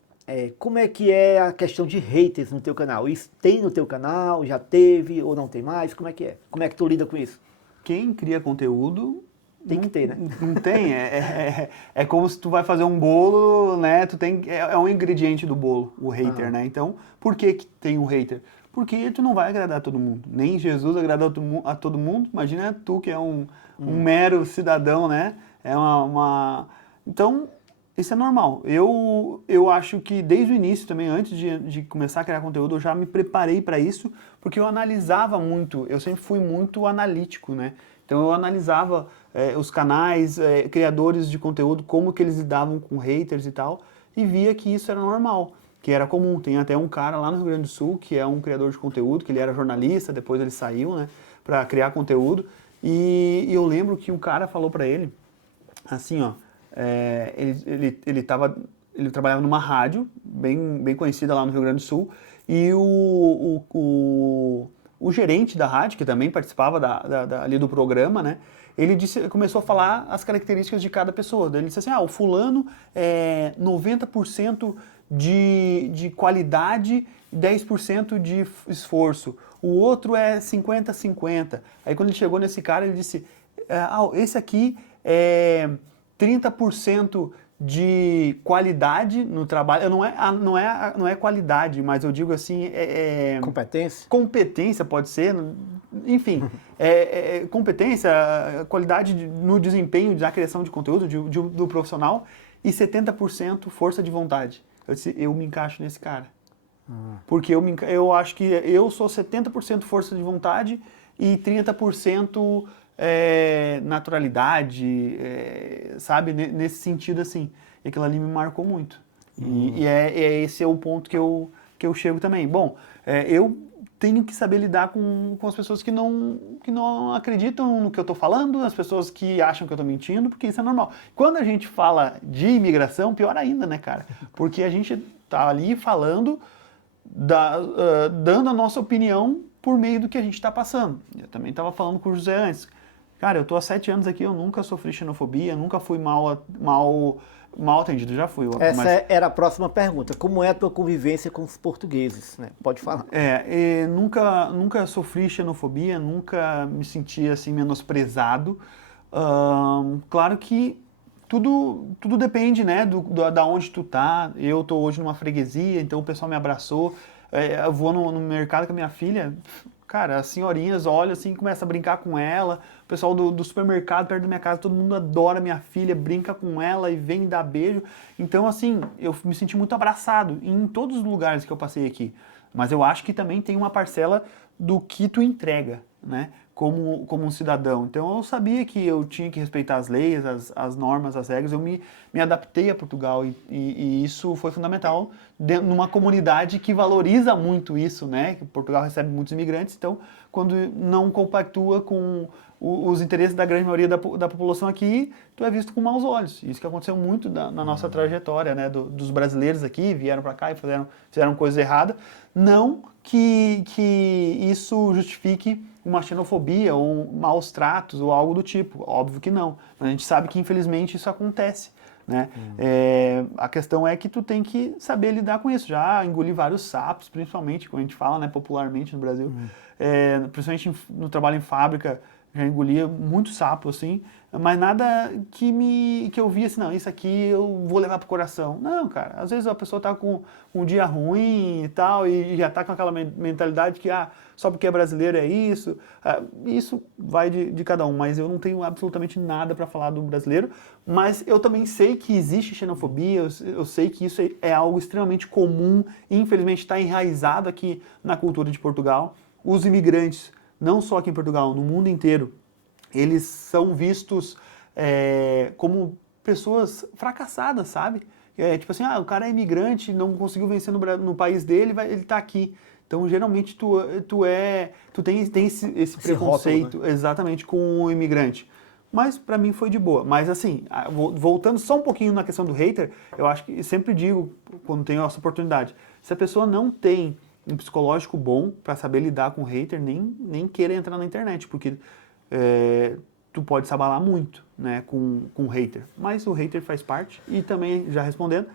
Como é que é a questão de haters no teu canal? Isso tem no teu canal? Já teve ou não tem mais? Como é que é? Como é que tu lida com isso? Quem cria conteúdo... Tem que ter, né? Não tem. É como se tu vai fazer um bolo, né? É um ingrediente do bolo, o hater, né? Então, por que tem um hater? Porque tu não vai agradar todo mundo. Nem Jesus agradou a todo mundo. Imagina tu que é um mero cidadão, né? Então, isso é normal. Eu acho que desde o início também, antes de começar a criar conteúdo, eu já me preparei para isso, porque eu analisava muito, eu sempre fui muito analítico, né? Então eu analisava os canais, criadores de conteúdo, como que eles lidavam com haters e tal, e via que isso era normal, que era comum. Tem até um cara lá no Rio Grande do Sul, que é um criador de conteúdo, que ele era jornalista, depois ele saiu, né, para criar conteúdo, e eu lembro que um cara falou para ele, assim, ó, ele trabalhava numa rádio bem conhecida lá no Rio Grande do Sul, e o gerente da rádio, que também participava ali do programa, né, ele começou a falar as características de cada pessoa. Daí ele disse assim, o fulano é 90% de qualidade e 10% de esforço. O outro é 50-50. Aí quando ele chegou nesse cara, ele disse, esse aqui é 30% de qualidade no trabalho. Não é qualidade, mas eu digo assim... Competência? Competência pode ser, enfim. Competência, qualidade no desempenho da criação de conteúdo do profissional e 70% força de vontade. Eu disse, eu me encaixo nesse cara. Porque eu acho que eu sou 70% força de vontade e 30% naturalidade, sabe? Nesse sentido, assim. E aquilo ali me marcou muito. E esse é o ponto que eu chego também. Bom, eu tenho que saber lidar com as pessoas que não acreditam no que eu estou falando, as pessoas que acham que eu estou mentindo, porque isso é normal. Quando a gente fala de imigração, pior ainda, né, cara? Porque a gente tá ali falando, dando a nossa opinião por meio do que a gente está passando. Eu também estava falando com o José antes. Cara, eu tô há 7 anos aqui, eu nunca sofri xenofobia, nunca fui mal atendido, já fui. Essa era a próxima pergunta. Como é a tua convivência com os portugueses? Né? Pode falar. Nunca sofri xenofobia, nunca me senti assim menosprezado. Claro que tudo depende, né, da onde tu tá. Eu tô hoje numa freguesia, então o pessoal me abraçou. Eu vou no mercado com a minha filha, cara, as senhorinhas olham assim, começam a brincar com ela. O pessoal do supermercado perto da minha casa, todo mundo adora minha filha, brinca com ela e vem dar beijo. Então, assim, eu me senti muito abraçado em todos os lugares que eu passei aqui. Mas eu acho que também tem uma parcela do que tu entrega, né? Como um cidadão. Então eu sabia que eu tinha que respeitar as leis, as normas, as regras. Eu me adaptei a Portugal e isso foi fundamental numa comunidade que valoriza muito isso, né? Que Portugal recebe muitos imigrantes, então quando não compactua com os interesses da grande maioria da população aqui, tu é visto com maus olhos. Isso que aconteceu muito na nossa trajetória, né? Dos brasileiros aqui, vieram para cá e fizeram coisas erradas. Não que isso justifique uma xenofobia ou maus tratos ou algo do tipo. Óbvio que não. Mas a gente sabe que, infelizmente, isso acontece. Né? A questão é que tu tem que saber lidar com isso. Já engoli vários sapos, principalmente, como a gente fala, né, popularmente no Brasil. Principalmente no trabalho em fábrica, já engolia muito sapo, assim, mas nada que eu via assim, não, isso aqui eu vou levar pro coração. Não, cara, às vezes a pessoa tá com um dia ruim e tal, e já tá com aquela mentalidade que, só porque é brasileiro é isso. Isso vai de cada um, mas eu não tenho absolutamente nada para falar do brasileiro, mas eu também sei que existe xenofobia, eu sei que isso é algo extremamente comum, e infelizmente está enraizado aqui na cultura de Portugal. Os imigrantes, não só aqui em Portugal, no mundo inteiro, eles são vistos como pessoas fracassadas, sabe? Tipo assim, o cara é imigrante, não conseguiu vencer no país dele, ele tá aqui. Então, geralmente, tu tem esse preconceito, rótulo, né? Exatamente, com o imigrante. Mas, pra mim, foi de boa. Mas, assim, voltando só um pouquinho na questão do hater, eu acho que sempre digo, quando tenho essa oportunidade, se a pessoa não tem um psicológico bom pra saber lidar com o hater, nem queira entrar na internet, porque tu pode se abalar muito, né, com o hater. Mas o hater faz parte. E também, já respondendo,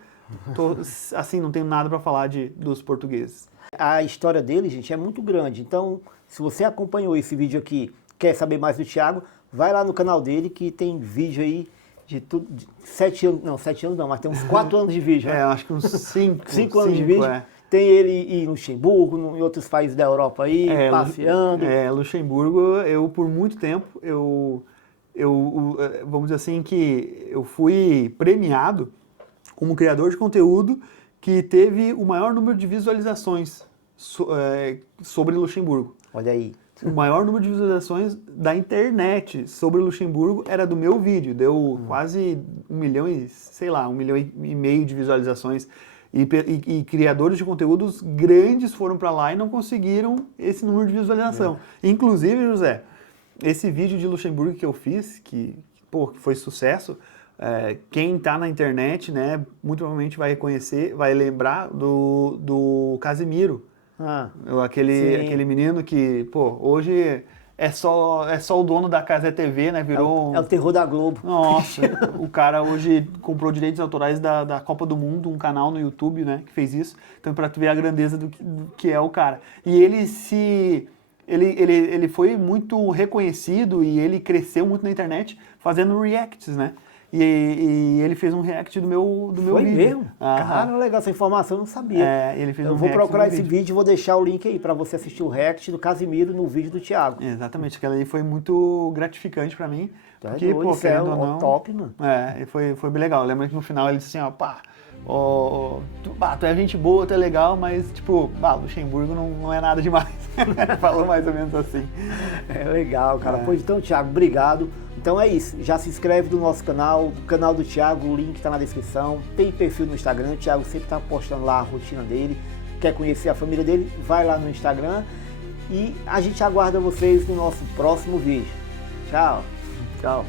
assim, não tenho nada pra falar dos portugueses. A história dele, gente, é muito grande. Então, se você acompanhou esse vídeo aqui, quer saber mais do Thiago, vai lá no canal dele que tem vídeo aí de tudo. 7 anos, não, 7 anos não, mas tem uns 4 anos de vídeo. Né? Eu acho que uns 5. 5 anos de vídeo. Tem ele em Luxemburgo, em outros países da Europa aí, passeando. Luxemburgo, eu por muito tempo, vamos dizer assim, que eu fui premiado como criador de conteúdo que teve o maior número de visualizações sobre Luxemburgo. Olha aí. O maior número de visualizações da internet sobre Luxemburgo era do meu vídeo. Deu quase 1 milhão e, sei lá, 1,5 milhão de visualizações. E criadores de conteúdos grandes foram para lá e não conseguiram esse número de visualização. Inclusive, José, esse vídeo de Luxemburgo que eu fiz, que foi sucesso, quem está na internet, né, muito provavelmente vai reconhecer, vai lembrar do Casimiro. Aquele menino que, hoje é só o dono da Cazé TV, né? Virou É o terror da Globo. Nossa, o cara hoje comprou direitos autorais da Copa do Mundo, um canal no YouTube, né? Que fez isso. Então, pra tu ver a grandeza do que é o cara. E ele foi muito reconhecido e ele cresceu muito na internet fazendo reacts, né? E ele fez um react do meu vídeo. Foi mesmo? Cara, legal, essa informação eu não sabia. Ele fez eu um vou react procurar esse vídeo e vou deixar o link aí para você assistir o react do Casimiro no vídeo do Thiago. Exatamente, aquela aí foi muito gratificante para mim. Porque, querendo ou não, top, mano. Foi bem legal. Eu lembro que no final ele disse assim, tu é gente boa, tu é legal, mas tipo, Luxemburgo não é nada demais. Falou mais ou menos assim. É legal, cara. Pois então, Thiago, obrigado. Então é isso, já se inscreve no nosso canal, do canal do Thiago, o link está na descrição, tem perfil no Instagram, o Thiago sempre está postando lá a rotina dele, quer conhecer a família dele, vai lá no Instagram e a gente aguarda vocês no nosso próximo vídeo. Tchau! Tchau!